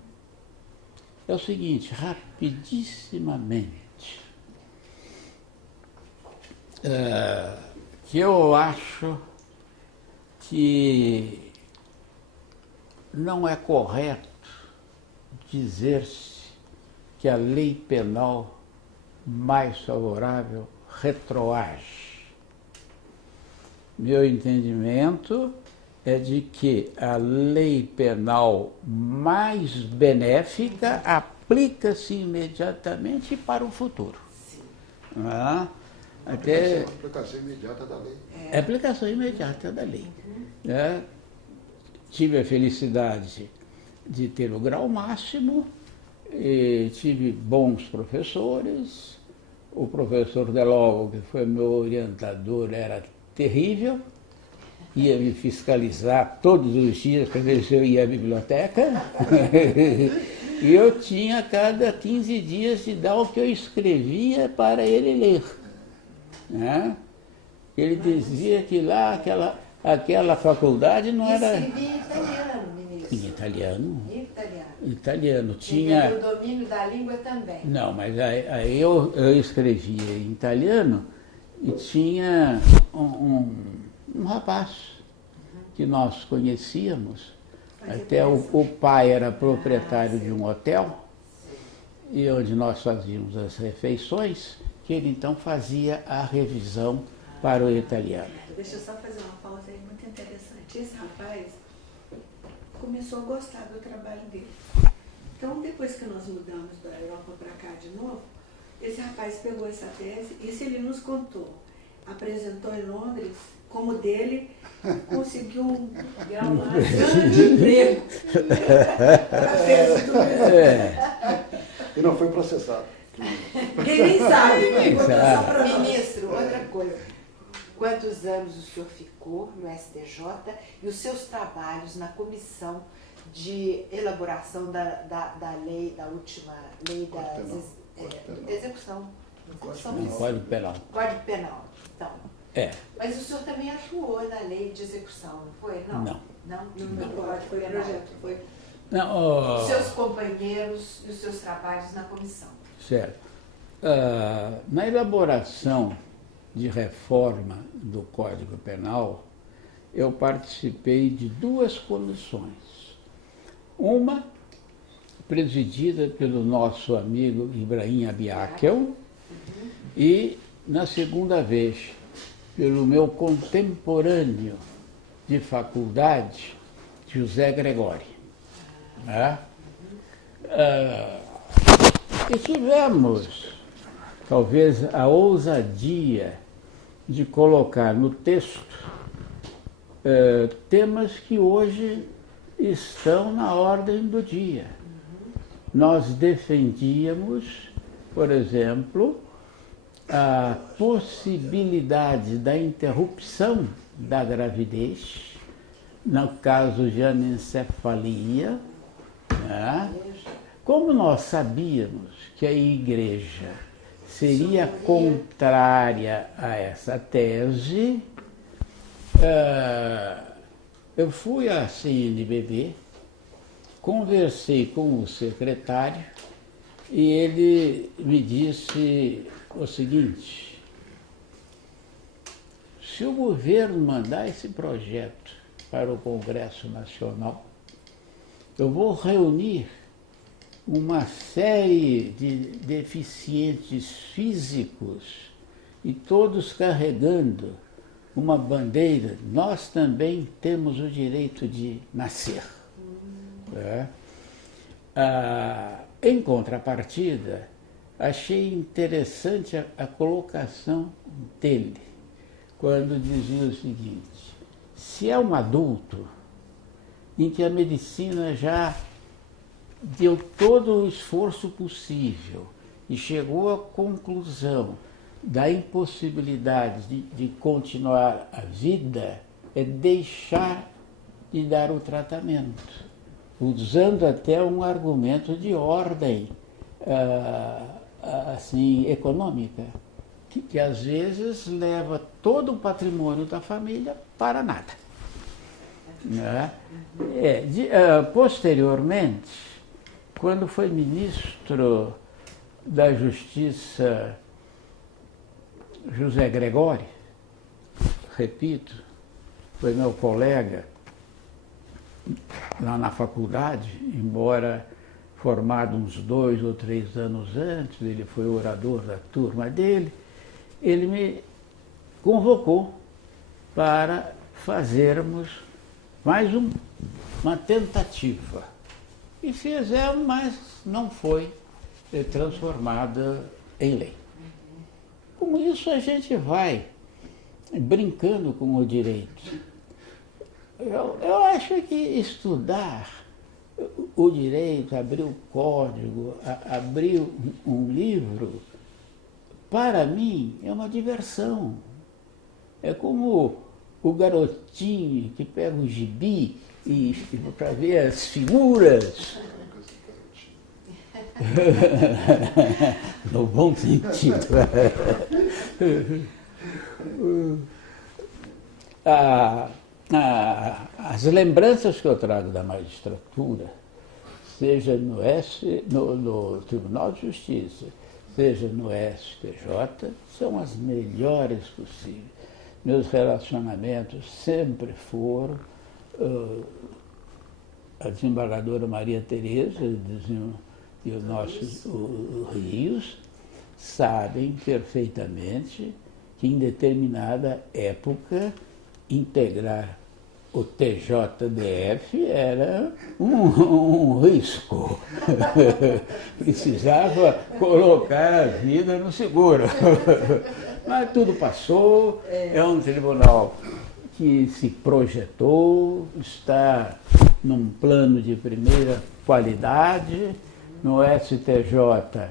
é o seguinte, rapidissimamente, que eu acho que não é correto dizer-se que a lei penal mais favorável retroage. Meu entendimento é de que a lei penal mais benéfica aplica-se imediatamente para o futuro. Até aplicação imediata da lei. Aplicação imediata da lei. Tive a felicidade de ter o grau máximo, tive bons professores. O professor Delogo, que foi meu orientador, era terrível, ia me fiscalizar todos os dias para ver se eu ia à biblioteca. E eu tinha a cada 15 dias de dar o que eu escrevia para ele ler. Ele dizia que lá aquela faculdade não era... Escrevia em italiano, ministro. Em italiano? Em italiano. Italiano. Tinha... o domínio da língua também. Não, mas aí eu escrevia em italiano e tinha um rapaz que nós conhecíamos. Até o pai era proprietário de um hotel, e onde nós fazíamos as refeições, que ele então fazia a revisão para o italiano. Deixa eu só fazer uma pausa aí muito interessante. Esse rapaz começou a gostar do trabalho dele. Então, depois que nós mudamos da Europa para cá de novo, esse rapaz pegou essa tese, isso ele nos contou. Apresentou em Londres, como dele, conseguiu um grau máximo de emprego. A tese do mesmo. E não foi processado. Ninguém nem sabe. Ministro, outra coisa. Quantos anos o senhor ficou no STJ e os seus trabalhos na comissão de elaboração da lei, da última lei da execução? Código Penal. Código Penal, então. Mas o senhor também atuou na lei de execução, não foi? Não. Não, foi projeto, foi. Os seus companheiros e os seus trabalhos na comissão. Certo. Na elaboração de reforma do Código Penal, eu participei de 2 comissões. Uma presidida pelo nosso amigo Ibrahim Abiakel e, na segunda vez, pelo meu contemporâneo de faculdade, José Gregóri. Né? E tivemos, talvez, a ousadia de colocar no texto temas que hoje estão na ordem do dia. Nós defendíamos, por exemplo, a possibilidade da interrupção da gravidez, no caso de anencefalia, né? Como nós sabíamos que a Igreja seria contrária a essa tese, eu fui à CNBB, conversei com o secretário e ele me disse o seguinte: se o governo mandar esse projeto para o Congresso Nacional, eu vou reunir uma série de deficientes físicos e todos carregando uma bandeira. Nós também temos o direito de nascer. Em contrapartida, achei interessante a colocação dele, quando dizia o seguinte: se é um adulto em que a medicina já deu todo o esforço possível e chegou à conclusão da impossibilidade de continuar a vida, é deixar de dar o tratamento, usando até um argumento de ordem assim, econômica, que às vezes leva todo o patrimônio da família para nada. Né? Posteriormente, quando foi ministro da Justiça José Gregóri, repito, foi meu colega lá na faculdade, embora formado uns 2 ou 3 anos antes, ele foi orador da turma dele, ele me convocou para fazermos mais uma tentativa. E fizemos, mas não foi transformada em lei. Com isso a gente vai brincando com o direito. Eu acho que estudar o direito, abrir o código, abrir um livro, para mim é uma diversão. É como o garotinho que pega o gibi e para ver as figuras. No bom sentido. As lembranças que eu trago da magistratura, seja no Tribunal de Justiça, seja no STJ, são as melhores possíveis. Meus relacionamentos sempre foram a desembargadora Maria Tereza e os nossos rios sabem perfeitamente que em determinada época integrar o TJDF era um risco. Precisava colocar a vida no seguro. Mas tudo passou, é um tribunal que se projetou, está num plano de primeira qualidade. No STJ,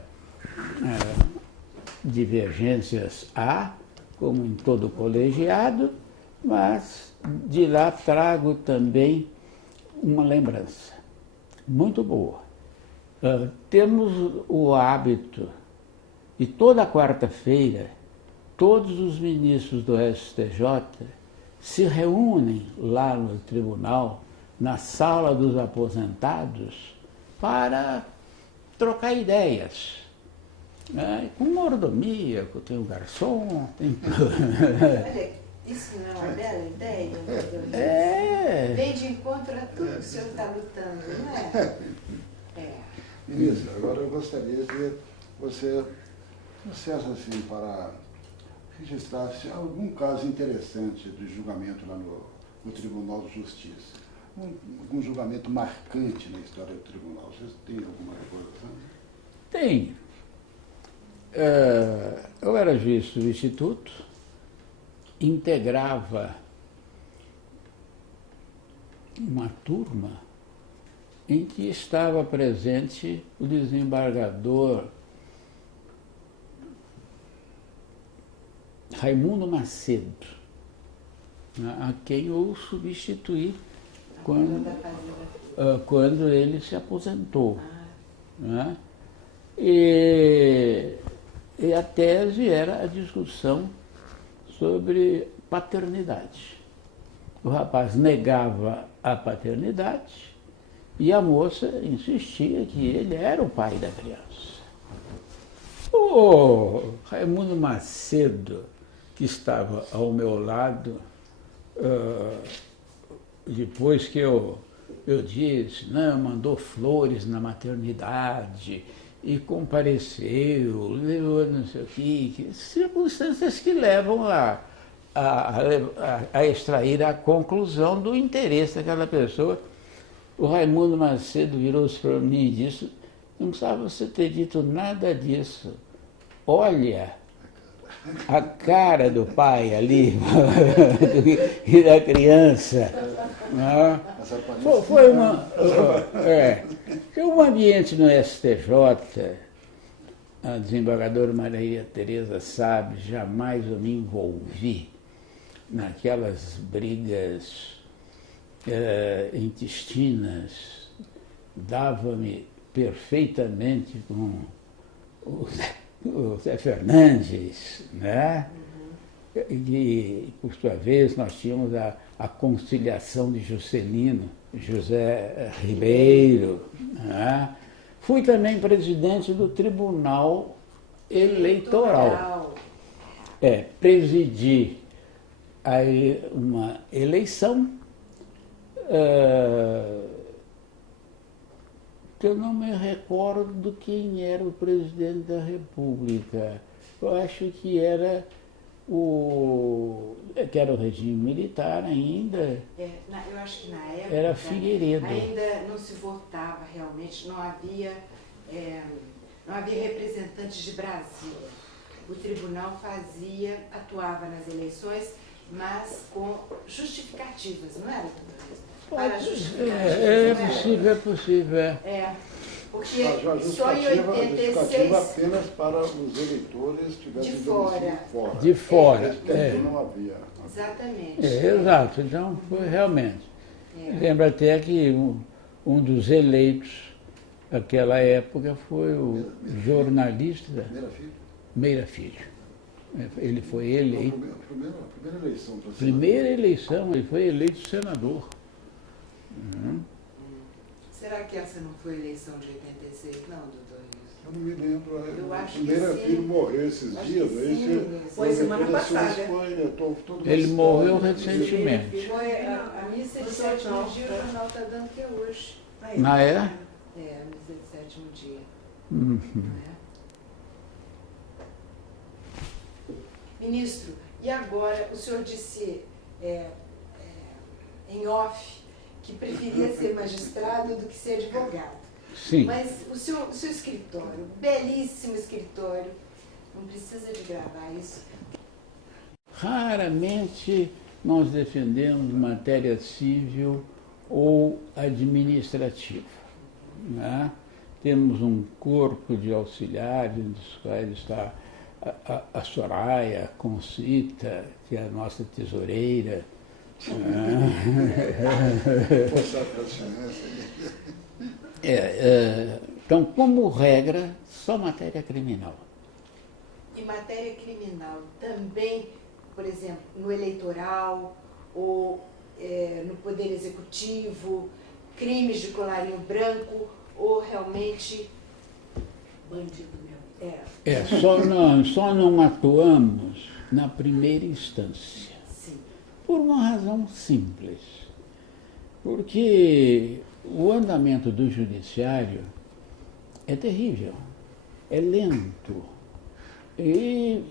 divergências há, como em todo colegiado, mas de lá trago também uma lembrança muito boa. Temos o hábito, e toda quarta-feira, todos os ministros do STJ se reúnem lá no tribunal, na sala dos aposentados, para trocar ideias. Com mordomia, tem o garçom, tem... Olha, isso não é uma bela ideia? Vem de encontro a tudo que o senhor está lutando, não é? Ministro, agora eu gostaria de você trouxesse assim para registrar algum caso interessante de julgamento lá no Tribunal de Justiça. algum julgamento marcante na história do tribunal? Vocês têm alguma recordação? Tem. Eu era juiz substituto, integrava uma turma em que estava presente o desembargador Raimundo Macedo, a quem eu substituí quando ele se aposentou. Né? E a tese era a discussão sobre paternidade. O rapaz negava a paternidade e a moça insistia que ele era o pai da criança. O Raimundo Macedo, que estava ao meu lado, depois que eu disse, não, mandou flores na maternidade e compareceu, levou não sei o quê, circunstâncias que levam a extrair a conclusão do interesse daquela pessoa. O Raimundo Macedo virou-se para mim e disse, não precisava você ter dito nada disso. Olha a cara do pai ali e da criança. Foi um ambiente no STJ, a desembargadora Maria Tereza sabe, jamais eu me envolvi naquelas brigas intestinas, dava-me perfeitamente com o Zé Fernandes, né? E, por sua vez, nós tínhamos a conciliação de Juscelino, José Ribeiro. Né? Fui também presidente do Tribunal Eleitoral. Presidi aí uma eleição que eu não me recordo quem era o presidente da República. Eu acho que era o regime militar ainda. Eu acho que na época era Figueiredo. Ainda não se votava realmente, não havia representantes de Brasil. O tribunal atuava nas eleições, mas com justificativas, não era? Para justificativas. É possível. Porque a só em 86... apenas para os eleitores que tivessem de fora. De fora. Não havia. Exatamente. Exato, então foi realmente. Lembro até que um dos eleitos naquela época foi o jornalista Meira Filho. Ele foi eleito. Primeira eleição. Primeira eleição, ele foi eleito senador. Será que essa não foi a eleição de 86, não, doutor Wilson? Eu não me lembro. Eu acho que Primeira sim. Filho morreu esses dias. Foi semana passada. Ele morreu recentemente. Foi a missa de sétimo dia, o jornal está dando que é hoje. É? A missa de sétimo dia. Ministro, e agora o senhor disse em off que preferia ser magistrado do que ser advogado. Sim. Mas o seu escritório, belíssimo escritório, não precisa de gravar isso? Raramente nós defendemos matéria civil ou administrativa. Né? Temos um corpo de auxiliares, dos quais está a Soraya, a Concita, que é a nossa tesoureira. Então, como regra, só matéria criminal. E matéria criminal também, por exemplo, no eleitoral ou no Poder Executivo, crimes de colarinho branco ou realmente bandido mesmo? Só não atuamos na primeira instância. Sim. Por uma razão simples. Porque o andamento do judiciário é terrível, é lento. E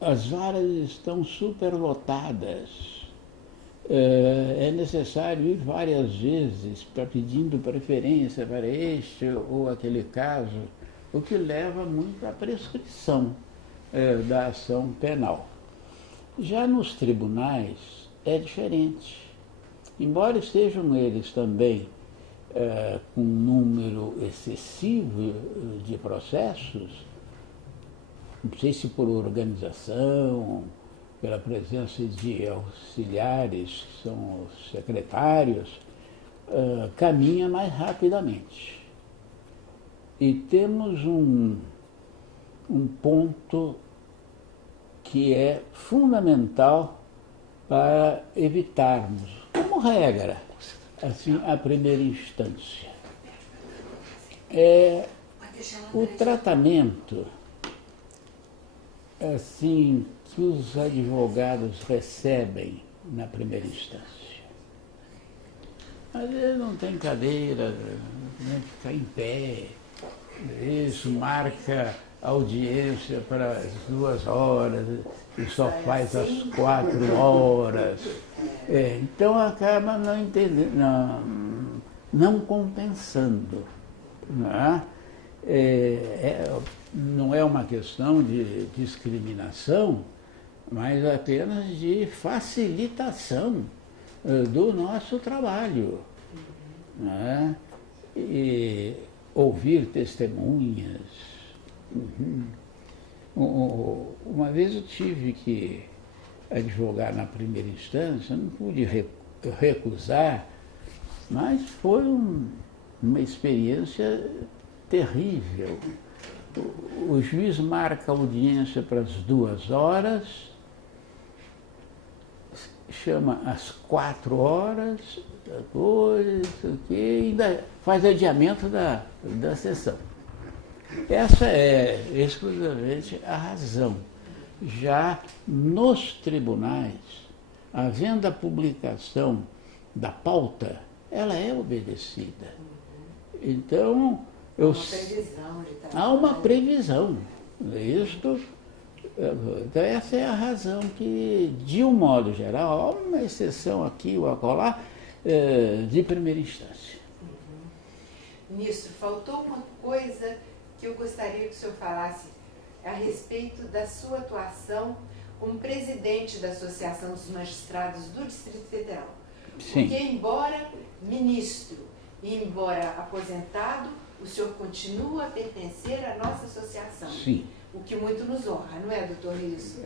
as varas estão superlotadas. é necessário ir várias vezes pedindo preferência para este ou aquele caso, o que leva muito à prescrição da ação penal. Já nos tribunais é diferente. Embora estejam eles também com um número excessivo de processos, não sei se por organização, pela presença de auxiliares, que são os secretários, caminha mais rapidamente. E temos um ponto que é fundamental para evitarmos, como regra, assim, a primeira instância. É o tratamento assim, que os advogados recebem na primeira instância. Às vezes não tem cadeira, nem ficar em pé, isso marca audiência para as 2 horas e só faz às 4 horas. Então acaba não entendendo, não compensando. Não é? Não é uma questão de discriminação, mas apenas de facilitação do nosso trabalho. Né? E ouvir testemunhas. Uma vez eu tive que advogar na primeira instância, não pude recusar, mas foi uma experiência terrível. O juiz marca a audiência para as 2 horas, chama às 4 horas, depois, e ainda faz adiamento da sessão. Essa é exclusivamente a razão. Já nos tribunais, havendo a publicação da pauta, ela é obedecida. Então, há uma previsão. Então, essa é a razão que, de um modo geral, há uma exceção aqui ou acolá, de primeira instância. Ministro, faltou uma coisa que eu gostaria que o senhor falasse a respeito da sua atuação como presidente da Associação dos Magistrados do Distrito Federal. Sim. Porque, embora ministro e embora aposentado, o senhor continua a pertencer à nossa associação. Sim. O que muito nos honra, não é, doutor Nilson?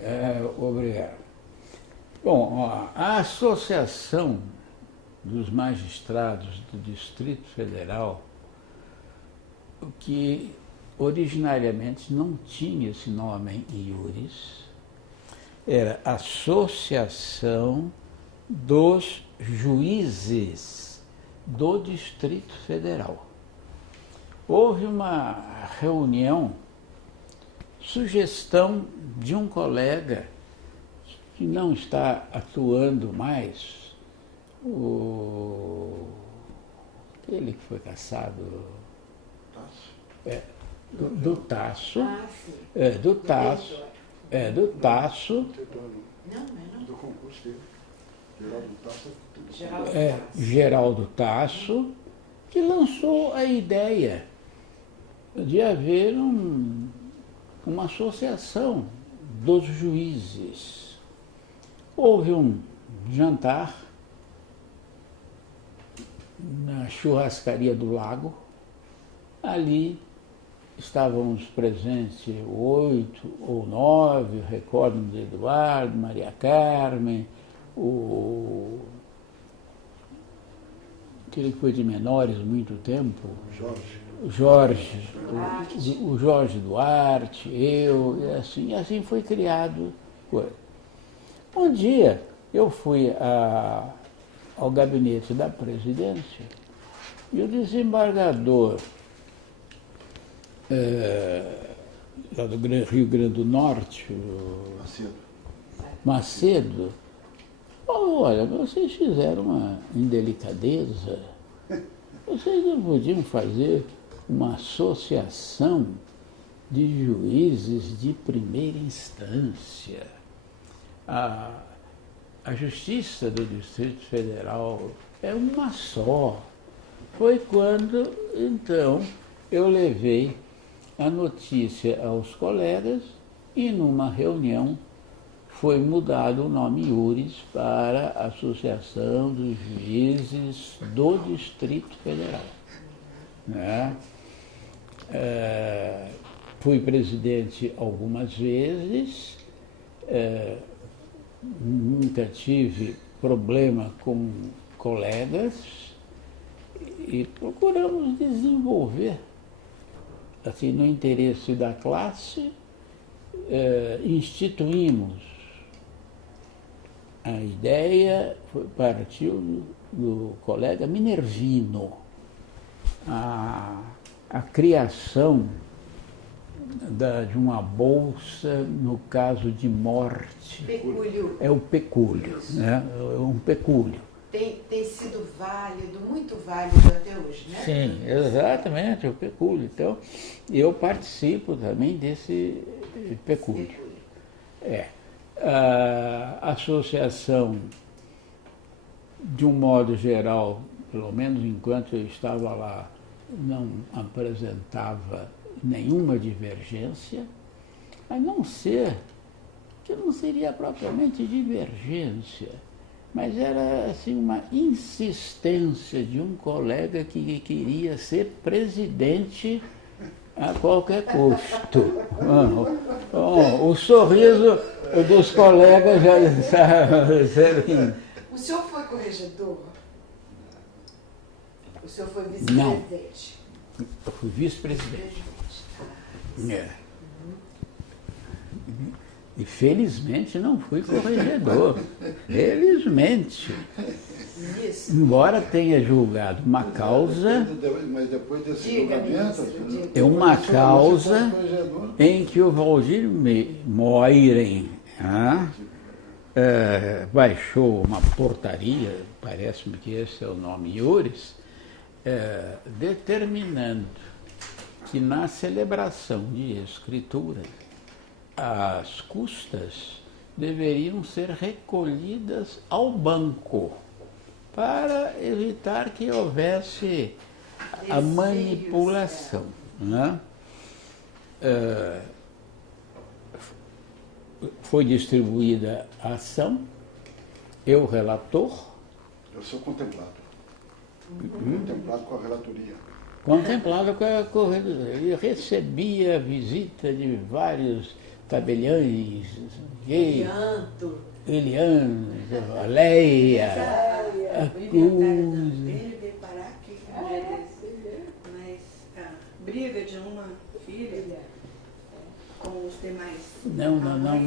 Obrigado. Bom, a Associação dos Magistrados do Distrito Federal, que originariamente não tinha esse nome em iuris, era Associação dos Juízes do Distrito Federal. Houve uma reunião, sugestão de um colega que não está atuando mais, aquele que foi cassado, do Tasso, do Tasso, do concurso dele, Geraldo Tasso, que lançou a ideia de haver uma associação dos juízes. Houve um jantar na churrascaria do Lago. Ali estávamos presentes 8 ou 9, recordo de Eduardo, Maria Carmen, aquele que foi de menores muito tempo, o Jorge Duarte, eu, e assim foi criado. Um dia eu fui ao gabinete da presidência e o desembargador lá do Rio Grande do Norte, Macedo, falou: olha, vocês fizeram uma indelicadeza, vocês não podiam fazer uma associação de juízes de primeira instância. a Justiça do Distrito Federal é uma só. Foi quando, então, eu levei a notícia aos colegas e numa reunião foi mudado o nome Iures para Associação dos Juízes do Distrito Federal. Né? Fui presidente algumas vezes, nunca tive problema com colegas e procuramos desenvolver, assim, no interesse da classe, instituímos. A ideia partiu do colega Minervino, a criação de uma bolsa no caso de morte. Pecúlio. É o pecúlio, né? É um pecúlio. Tem sido válido, muito válido até hoje, né? Sim, exatamente, o pecúlio. Então, eu participo também desse pecúlio. A associação, de um modo geral, pelo menos enquanto eu estava lá, não apresentava nenhuma divergência, a não ser que não seria propriamente divergência, mas era assim uma insistência de um colega que queria ser presidente a qualquer custo. O sorriso dos colegas já estava. O senhor foi corregedor? O senhor foi Não. vice-presidente? Eu fui vice-presidente. E felizmente não fui corregedor. Felizmente. Isso. Embora tenha julgado uma causa, Mas depois desse Diga, julgamento, ministro, diga. é uma você causa foi corregedor. em que o Valdir Moiren baixou uma portaria, parece-me que esse é o nome, Iures, determinando que na celebração de escritura as custas deveriam ser recolhidas ao banco para evitar que houvesse a Desvios, manipulação. Né? Foi distribuída a ação, eu relator, Eu sou contemplado. Contemplado com a relatoria. contemplado com a corredoria. Ele recebia a visita de vários tabeliães, Adianto. Eliane, a Leia, a Cruz. Ele veio parar aqui, mas a briga de uma filha com os demais. Não.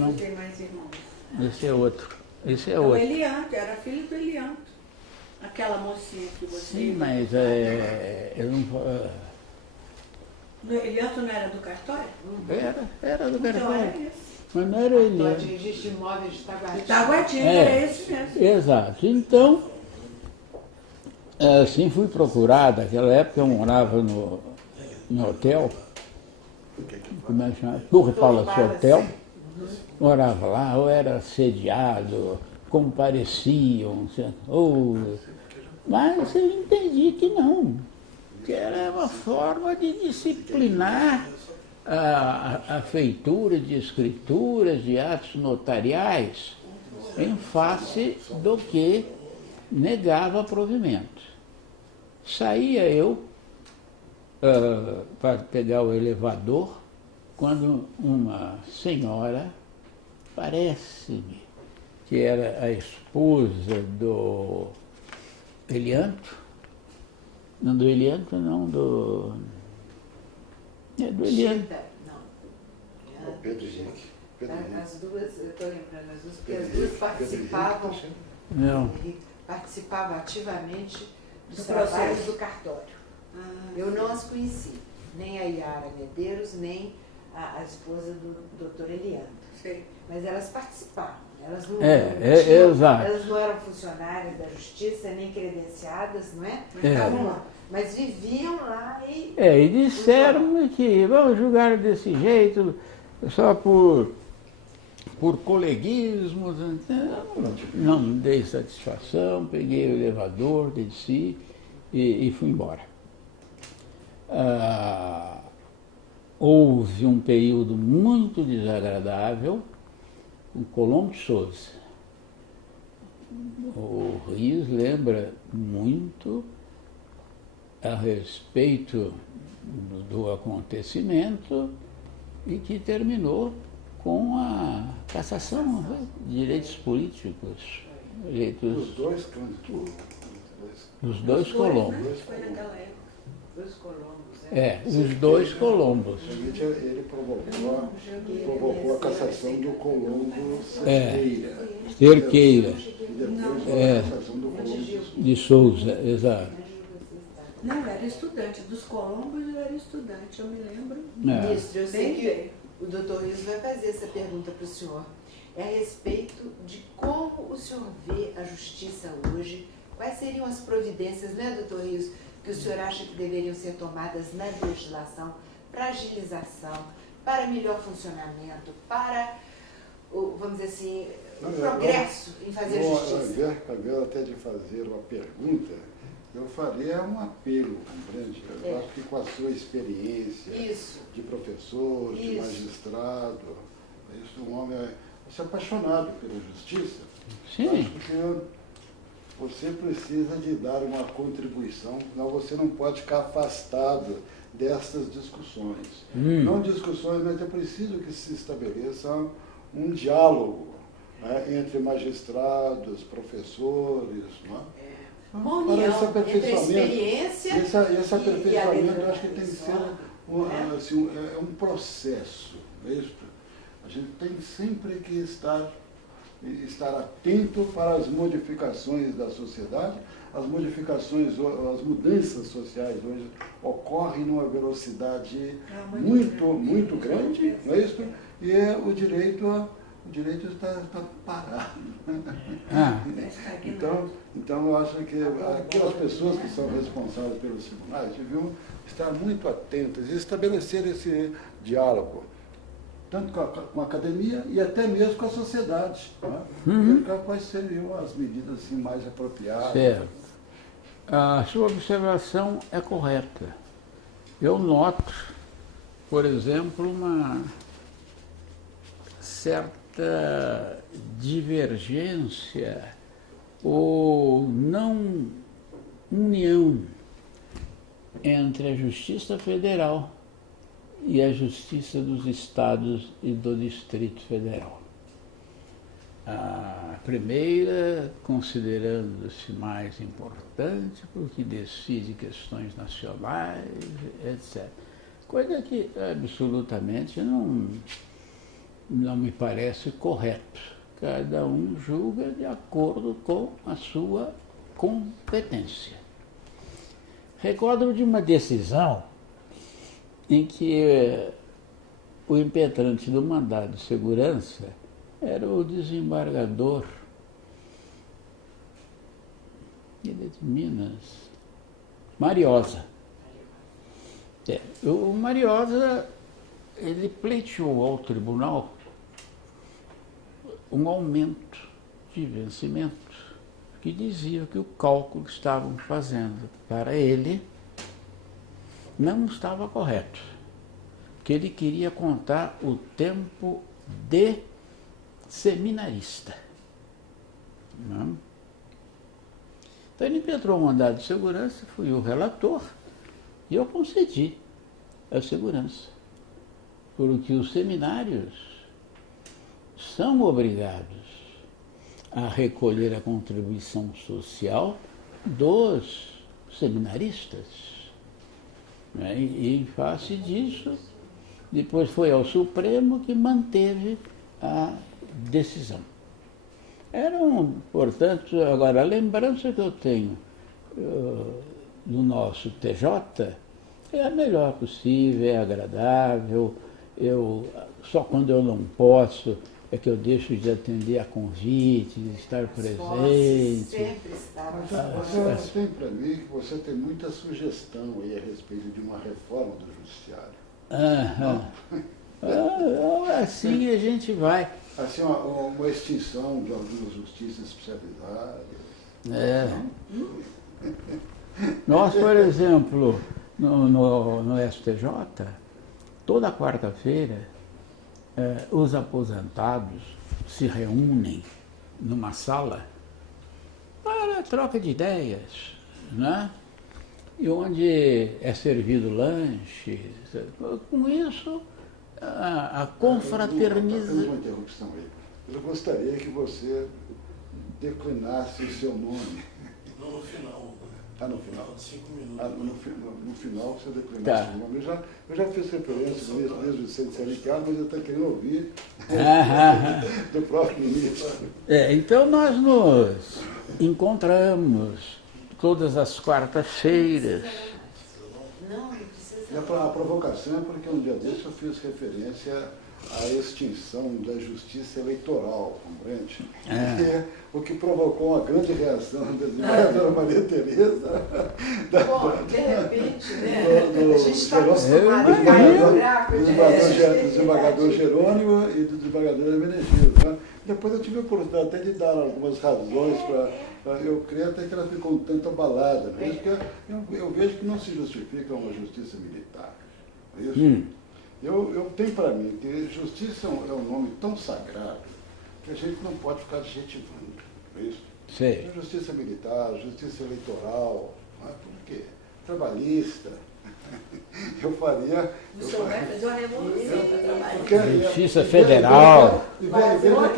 Os demais irmãos. Esse é outro. Esse é O outro. Elianto, era filho do Elianto. Aquela mocinha que você... Sim, mas eu não Elianto não era do cartório? era do Então cartório. era esse. Mas não era ele. Pode registro de imóveis de Taguatinga. Taguatinga, era esse mesmo. Exato. Então, assim fui procurado. Naquela época eu morava em hotel, como é que chama? Torre Palace Hotel. Morava lá, eu era assediado, compareciam. Mas eu entendi que não, que era uma forma de disciplinar a feitura de escrituras, de atos notariais, em face do que negava provimento. Saía eu para pegar o elevador, quando uma senhora, parece-me que era a esposa do Elianto, não do Elianto, não, do Elianto. Chita, não. Pedro Henrique. As duas, eu estou lembrando as duas, porque as duas participavam, Não. ele participava ativamente dos Do trabalhos processo. do cartório. Eu não as conheci, nem a Yara Medeiros, nem a esposa do doutor Elianto. Sei. Mas elas participavam. Elas não, Exato. elas não eram funcionárias da justiça, nem credenciadas, não é? É. Mas viviam lá e... E disseram-me que vamos julgar desse jeito só por por coleguismo, não me dei satisfação, peguei o elevador, desci e fui embora. Houve um período muito desagradável com Colombo de Souza. O Rios lembra muito a respeito do acontecimento e que terminou com a cassação de direitos políticos. Os dois cantos. Os dois Colombos. Foi naquela época. Os Colombos. Os dois Colombos. Ele provocou a cassação do Colombo Cerqueira. Cerqueira. E depois a cassação do Colombo De Souza, exato. Não, eu era estudante. Dos Colombos eu era estudante, eu me lembro. Ministro, eu sei Bem que bem. o doutor Rios vai fazer essa pergunta para o senhor. É a respeito de como o senhor vê a justiça hoje, quais seriam as providências, né, doutor Rios, que o senhor acha que deveriam ser tomadas na legislação para agilização, para melhor funcionamento, para, vamos dizer assim, o progresso em fazer justiça? Ao invés até de fazer uma pergunta, eu faria um apelo, compreende? Eu acho que com a sua experiência de professor, de magistrado, um homem é apaixonado pela justiça. Sim. Acho que você precisa de dar uma contribuição, senão você não pode ficar afastado destas discussões. Não discussões, mas é preciso que se estabeleça um diálogo, né, entre magistrados, professores, Uma união entre a experiência esse aperfeiçoamento, eu acho que tem que ser ser um processo. É isso? A gente tem sempre que estar atento para as modificações da sociedade. As mudanças sociais hoje ocorrem numa velocidade muito grande, não é isso? E o direito está parado. Então eu acho que aquelas pessoas que são responsáveis pelos tribunais deviam estar muito atentas e estabelecer esse diálogo, tanto com a academia e até mesmo com a sociedade. Verificar quais seriam as medidas assim, mais apropriadas. Certo. A sua observação é correta. Eu noto, por exemplo, uma certa divergência ou não união entre a Justiça Federal e a Justiça dos Estados e do Distrito Federal. A primeira, considerando-se mais importante, porque decide questões nacionais, etc. Coisa que absolutamente não me parece correto. Cada um julga de acordo com a sua competência. Recordo de uma decisão em que o impetrante do mandado de segurança era o desembargador, ele é de Minas, Mariosa. O Mariosa, ele pleiteou ao tribunal um aumento de vencimento, que dizia que o cálculo que estavam fazendo para ele não estava correto, que ele queria contar o tempo de seminarista. Não? Então ele impetrou um mandado de segurança, fui o relator, e eu concedi a segurança, porque os seminários são obrigados a recolher a contribuição social dos seminaristas. Né? E em face disso, depois foi ao Supremo que manteve a decisão. Portanto, agora, a lembrança que eu tenho do nosso TJ é a melhor possível, é agradável. Só quando eu não posso é que eu deixo de atender a convite, de estar presente. Sempre estar. Você tem para mim que você tem muita sugestão aí a respeito de uma reforma do judiciário. Assim a gente vai. assim, uma extinção de algumas justiças especializadas. Nós, por exemplo, no STJ, toda quarta-feira, os aposentados se reúnem numa sala para troca de ideias, né? E onde é servido lanche. Com isso, a confraternização. Uma interrupção aí. Eu gostaria que você declinasse o seu nome. Não, no final. Ah, no final? 5 minutos. Ah, no final você declinasse o nome. Eu já fiz referência ao ministro Vicente Selicar, mas eu estou querendo ouvir do próprio ministro. Então nós nos encontramos todas as quartas-feiras. Não precisa. E a provocação é porque um dia desse eu fiz referência à extinção da justiça eleitoral, compreende? O que provocou uma grande reação da desembargadora Maria Tereza. Bom, de repente, né? A gente está acostumado a cair no buraco. Do desembargador Jerônimo e do desembargador Hermenegildo. Né? Depois eu tive a oportunidade até de dar algumas razões para. Eu creio até que ela ficou um tanto abalada, né? Porque eu vejo que não se justifica uma justiça militar. É isso? Eu tenho para mim que justiça é um nome tão sagrado que a gente não pode ficar adjetivando. É isso? Sei. Justiça militar, justiça eleitoral, por quê? Trabalhista. Eu faria. O senhor vai fazer uma revolução para trabalhar. Justiça Federal. Veja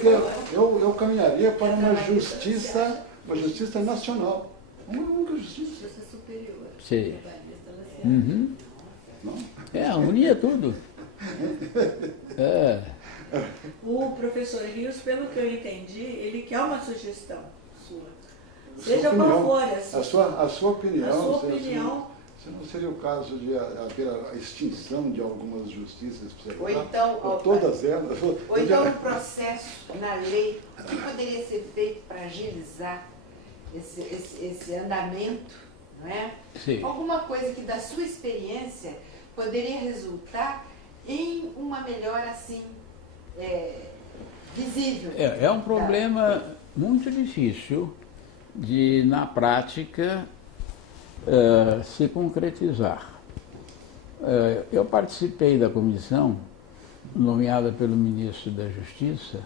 que eu caminharia para uma justiça nacional. Uma única justiça. Justiça superior. Sei. Unia tudo. O professor Rios, pelo que eu entendi, ele quer uma sugestão sua. Seja qual for a sua opinião. A sua opinião. Se não seria o caso de haver a extinção de algumas justiças especializadas? Ou então, ou todas elas? Ou então um processo na lei, o que poderia ser feito para agilizar esse andamento, não é? Sim. Alguma coisa que da sua experiência poderia resultar em uma melhora assim visível. É um problema muito difícil de, na prática, se concretizar. Eu participei da comissão nomeada pelo ministro da Justiça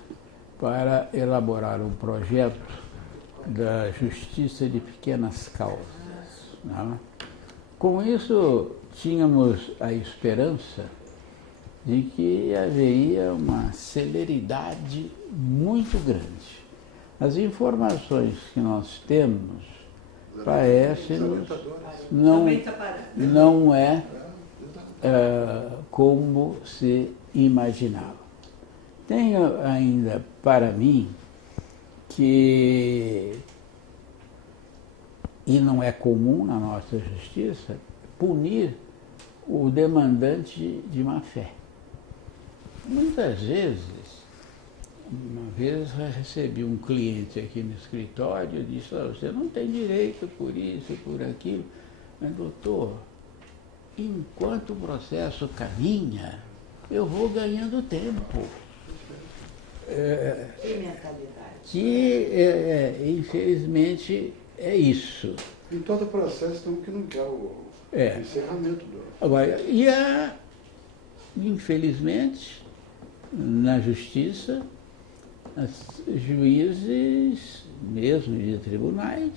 para elaborar um projeto da Justiça de Pequenas Causas. Né? Com isso, tínhamos a esperança de que haveria uma celeridade muito grande. As informações que nós temos parecem-nos não é como se imaginava. Tenho ainda para mim que, e não é comum na nossa justiça, punir o demandante de má fé. Muitas vezes, uma vez recebi um cliente aqui no escritório e disse: você não tem direito por isso, por aquilo. Mas, doutor, enquanto o processo caminha, eu vou ganhando tempo. Que mentalidade. Que, infelizmente, é isso. Em todo o processo tem um que não quer o encerramento do... Agora, infelizmente, na justiça, juízes, mesmo de tribunais,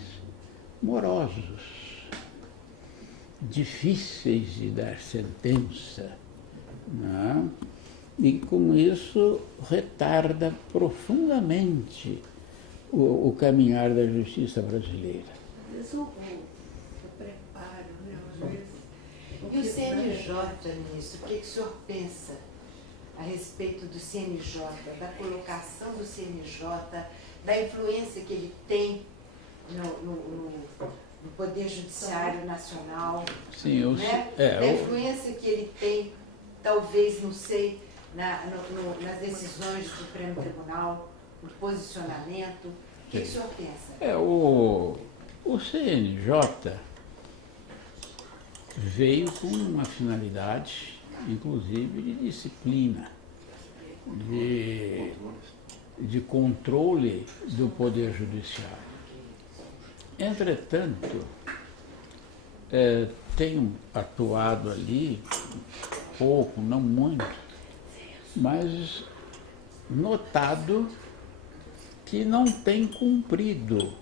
morosos, difíceis de dar sentença, né? E com isso retarda profundamente o caminhar da justiça brasileira. Às vezes o preparo, né? Às vezes, E o CNJ, ministro, o que o senhor pensa a respeito do CNJ, da colocação do CNJ, da influência que ele tem no Poder Judiciário Nacional? Sim, né? Da influência que ele tem, talvez, não sei, nas decisões do Supremo Tribunal, no posicionamento. O que o senhor pensa? O CNJ veio com uma finalidade, inclusive, de disciplina. de controle do Poder Judiciário. Entretanto, tenho atuado ali, pouco, não muito, mas notado que não tem cumprido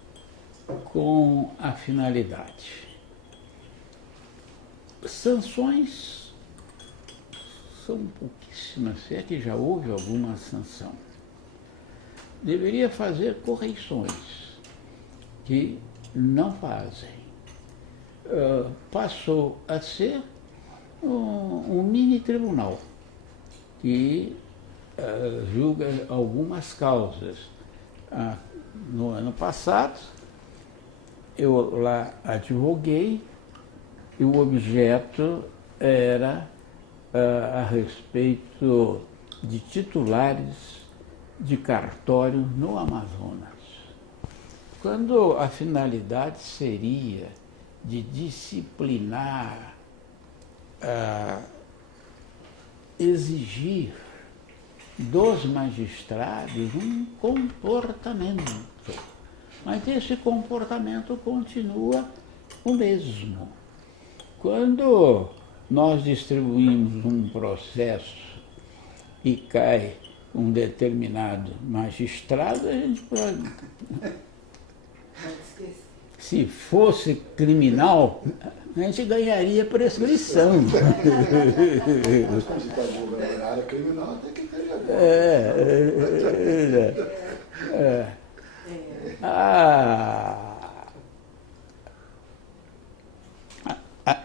com a finalidade. Sanções são pouquíssimas, se é que já houve alguma sanção. Deveria fazer correições, que não fazem. Passou a ser um mini tribunal que julga algumas causas. No ano passado, eu lá advoguei e o objeto era a respeito de titulares de cartório no Amazonas, quando a finalidade seria de disciplinar, exigir dos magistrados um comportamento, mas esse comportamento continua o mesmo. Quando nós distribuímos um processo e cai um determinado magistrado, a gente pode... Se fosse criminal, a gente ganharia prescrição. Mas como se está divulgando na área criminal, tem que ter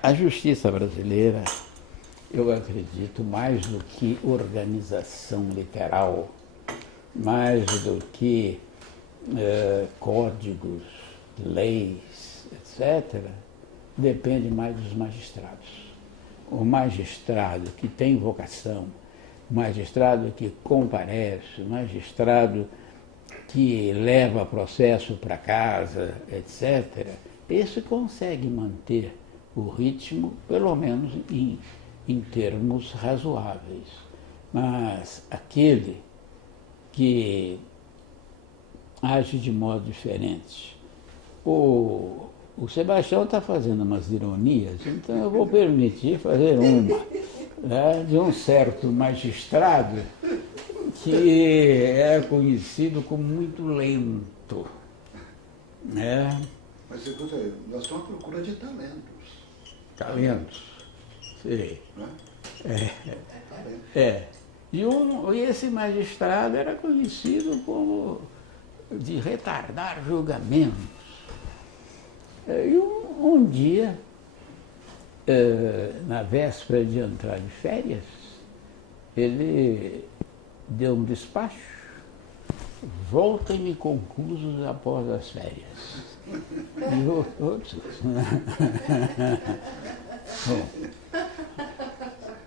a justiça brasileira, eu acredito, mais do que organização literal, mais do que códigos, leis, etc., depende mais dos magistrados. O magistrado que tem vocação, o magistrado que comparece, o magistrado que leva processo para casa, etc., esse consegue manter o ritmo, pelo menos em termos razoáveis. Mas aquele que age de modo diferente. O Sebastião está fazendo umas ironias, então eu vou permitir fazer uma, né, de um certo magistrado que é conhecido como muito lento. Né? Mas nós estamos à procura de talentos. Talentos, sei. Né? E esse magistrado era conhecido como de retardar julgamentos. E um dia, na véspera de entrar de férias, ele deu um despacho, voltem-me conclusos após as férias. E voltou.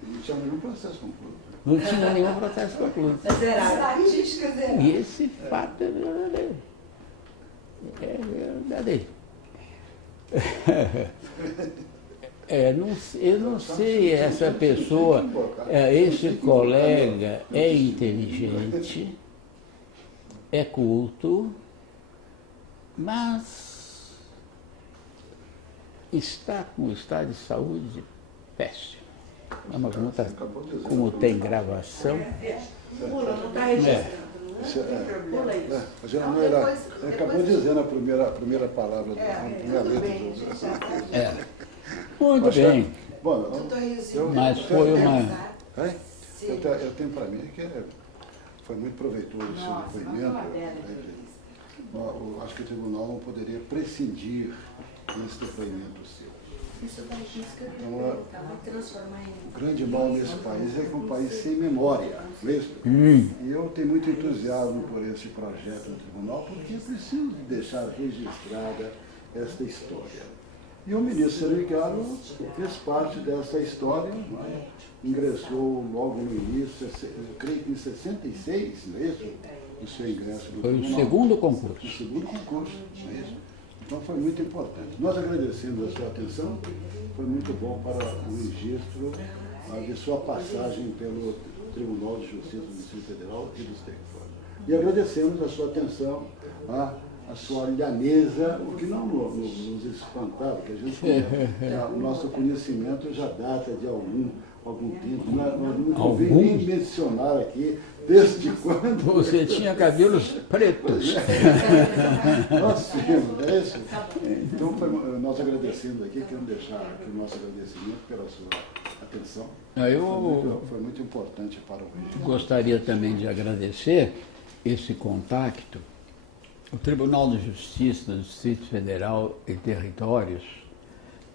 Não tinha nenhum processo concluído. Não tinha nenhum processo concluído. Estatística zero. E esse fato é verdadeiro. É verdadeiro. Eu não sei, essa pessoa, esse colega é inteligente, é culto, mas está com o estado de saúde péssimo. É uma pergunta, como tem gravação. Pula, não está registrando. Pula isso. Ele acabou dizendo a primeira palavra, a primeira letra do Muito bem. Bom, Mas foi uma... eu tenho para mim que foi muito proveitoso esse depoimento. Eu acho que o tribunal não poderia prescindir desse depoimento seu. Então, o grande mal nesse país é que é um país sem memória, mesmo. E eu tenho muito entusiasmo por esse projeto do tribunal, porque preciso deixar registrada esta história. E o ministro Serricaro fez parte dessa história, né? Ingressou logo no início, eu creio que em 66, não é isso? O seu ingresso no Foi tribunal. o segundo concurso. O segundo concurso, não é isso? Então foi muito importante. Nós agradecemos a sua atenção, foi muito bom para o registro de sua passagem pelo Tribunal de Justiça do Distrito Federal e dos Territórios. E agradecemos a sua atenção, a sua lhaneza, o que não nos espantava, porque a gente, o nosso conhecimento já data de algum tempo. Nós não convém nem mencionar aqui desde quando... Você tinha cabelos pretos. Nós tínhamos, é isso? Então, nós agradecemos aqui, queremos deixar aqui o nosso agradecimento pela sua atenção. Foi muito importante para o regime. Gostaria também de agradecer esse contacto. O Tribunal de Justiça do Distrito Federal e Territórios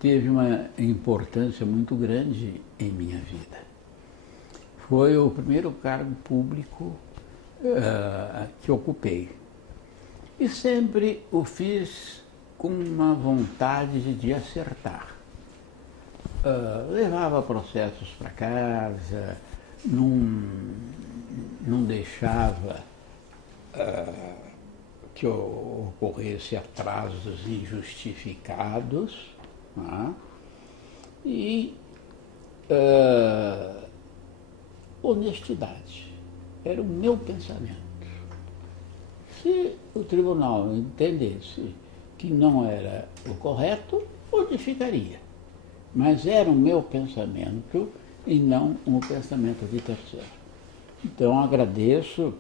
teve uma importância muito grande em minha vida. Foi o primeiro cargo público que ocupei. E sempre o fiz com uma vontade de acertar. Levava processos para casa, não deixava que ocorresse atrasos injustificados, e honestidade. Era o meu pensamento. Se o tribunal entendesse que não era o correto, modificaria. Mas era o meu pensamento e não o pensamento de terceiro. Então, agradeço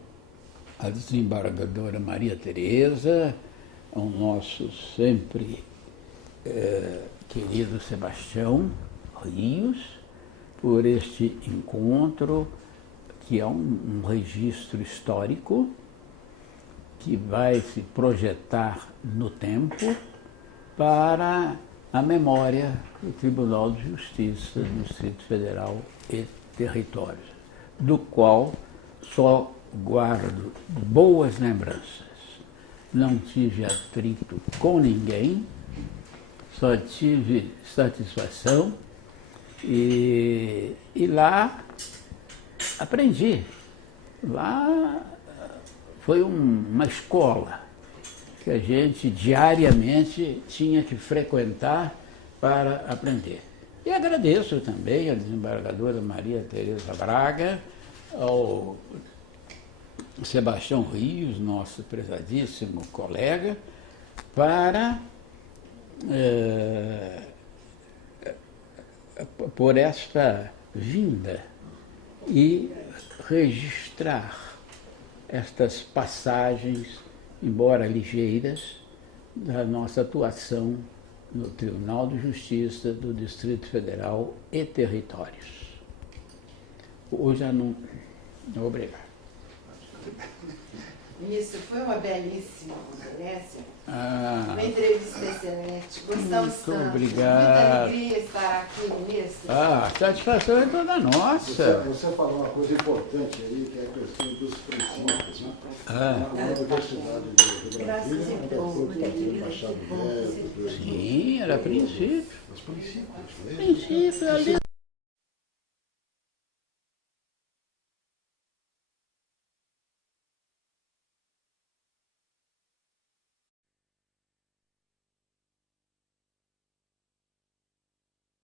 à desembargadora Maria Tereza, ao nosso sempre querido Sebastião Rios, por este encontro, que é um registro histórico, que vai se projetar no tempo para a memória do Tribunal de Justiça do Distrito Federal e Territórios, do qual só guardo boas lembranças. Não tive atrito com ninguém, só tive satisfação e lá aprendi. Lá foi uma escola que a gente diariamente tinha que frequentar para aprender. E agradeço também à desembargadora Maria Tereza Braga, ao Sebastião Rios, nosso prezadíssimo colega, por esta vinda e registrar estas passagens, embora ligeiras, da nossa atuação no Tribunal de Justiça do Distrito Federal e Territórios. Hoje já não... Obrigado. Ministro, foi uma belíssima conferência, uma entrevista excelente, gostamos muito tanto. Obrigado. Muita alegria estar aqui, ministro. A satisfação é toda nossa. Você falou uma coisa importante aí, que é a questão dos princípios, né? Na Universidade do Brasil, Sim, era princípio. os princípios, né? Princípio, ali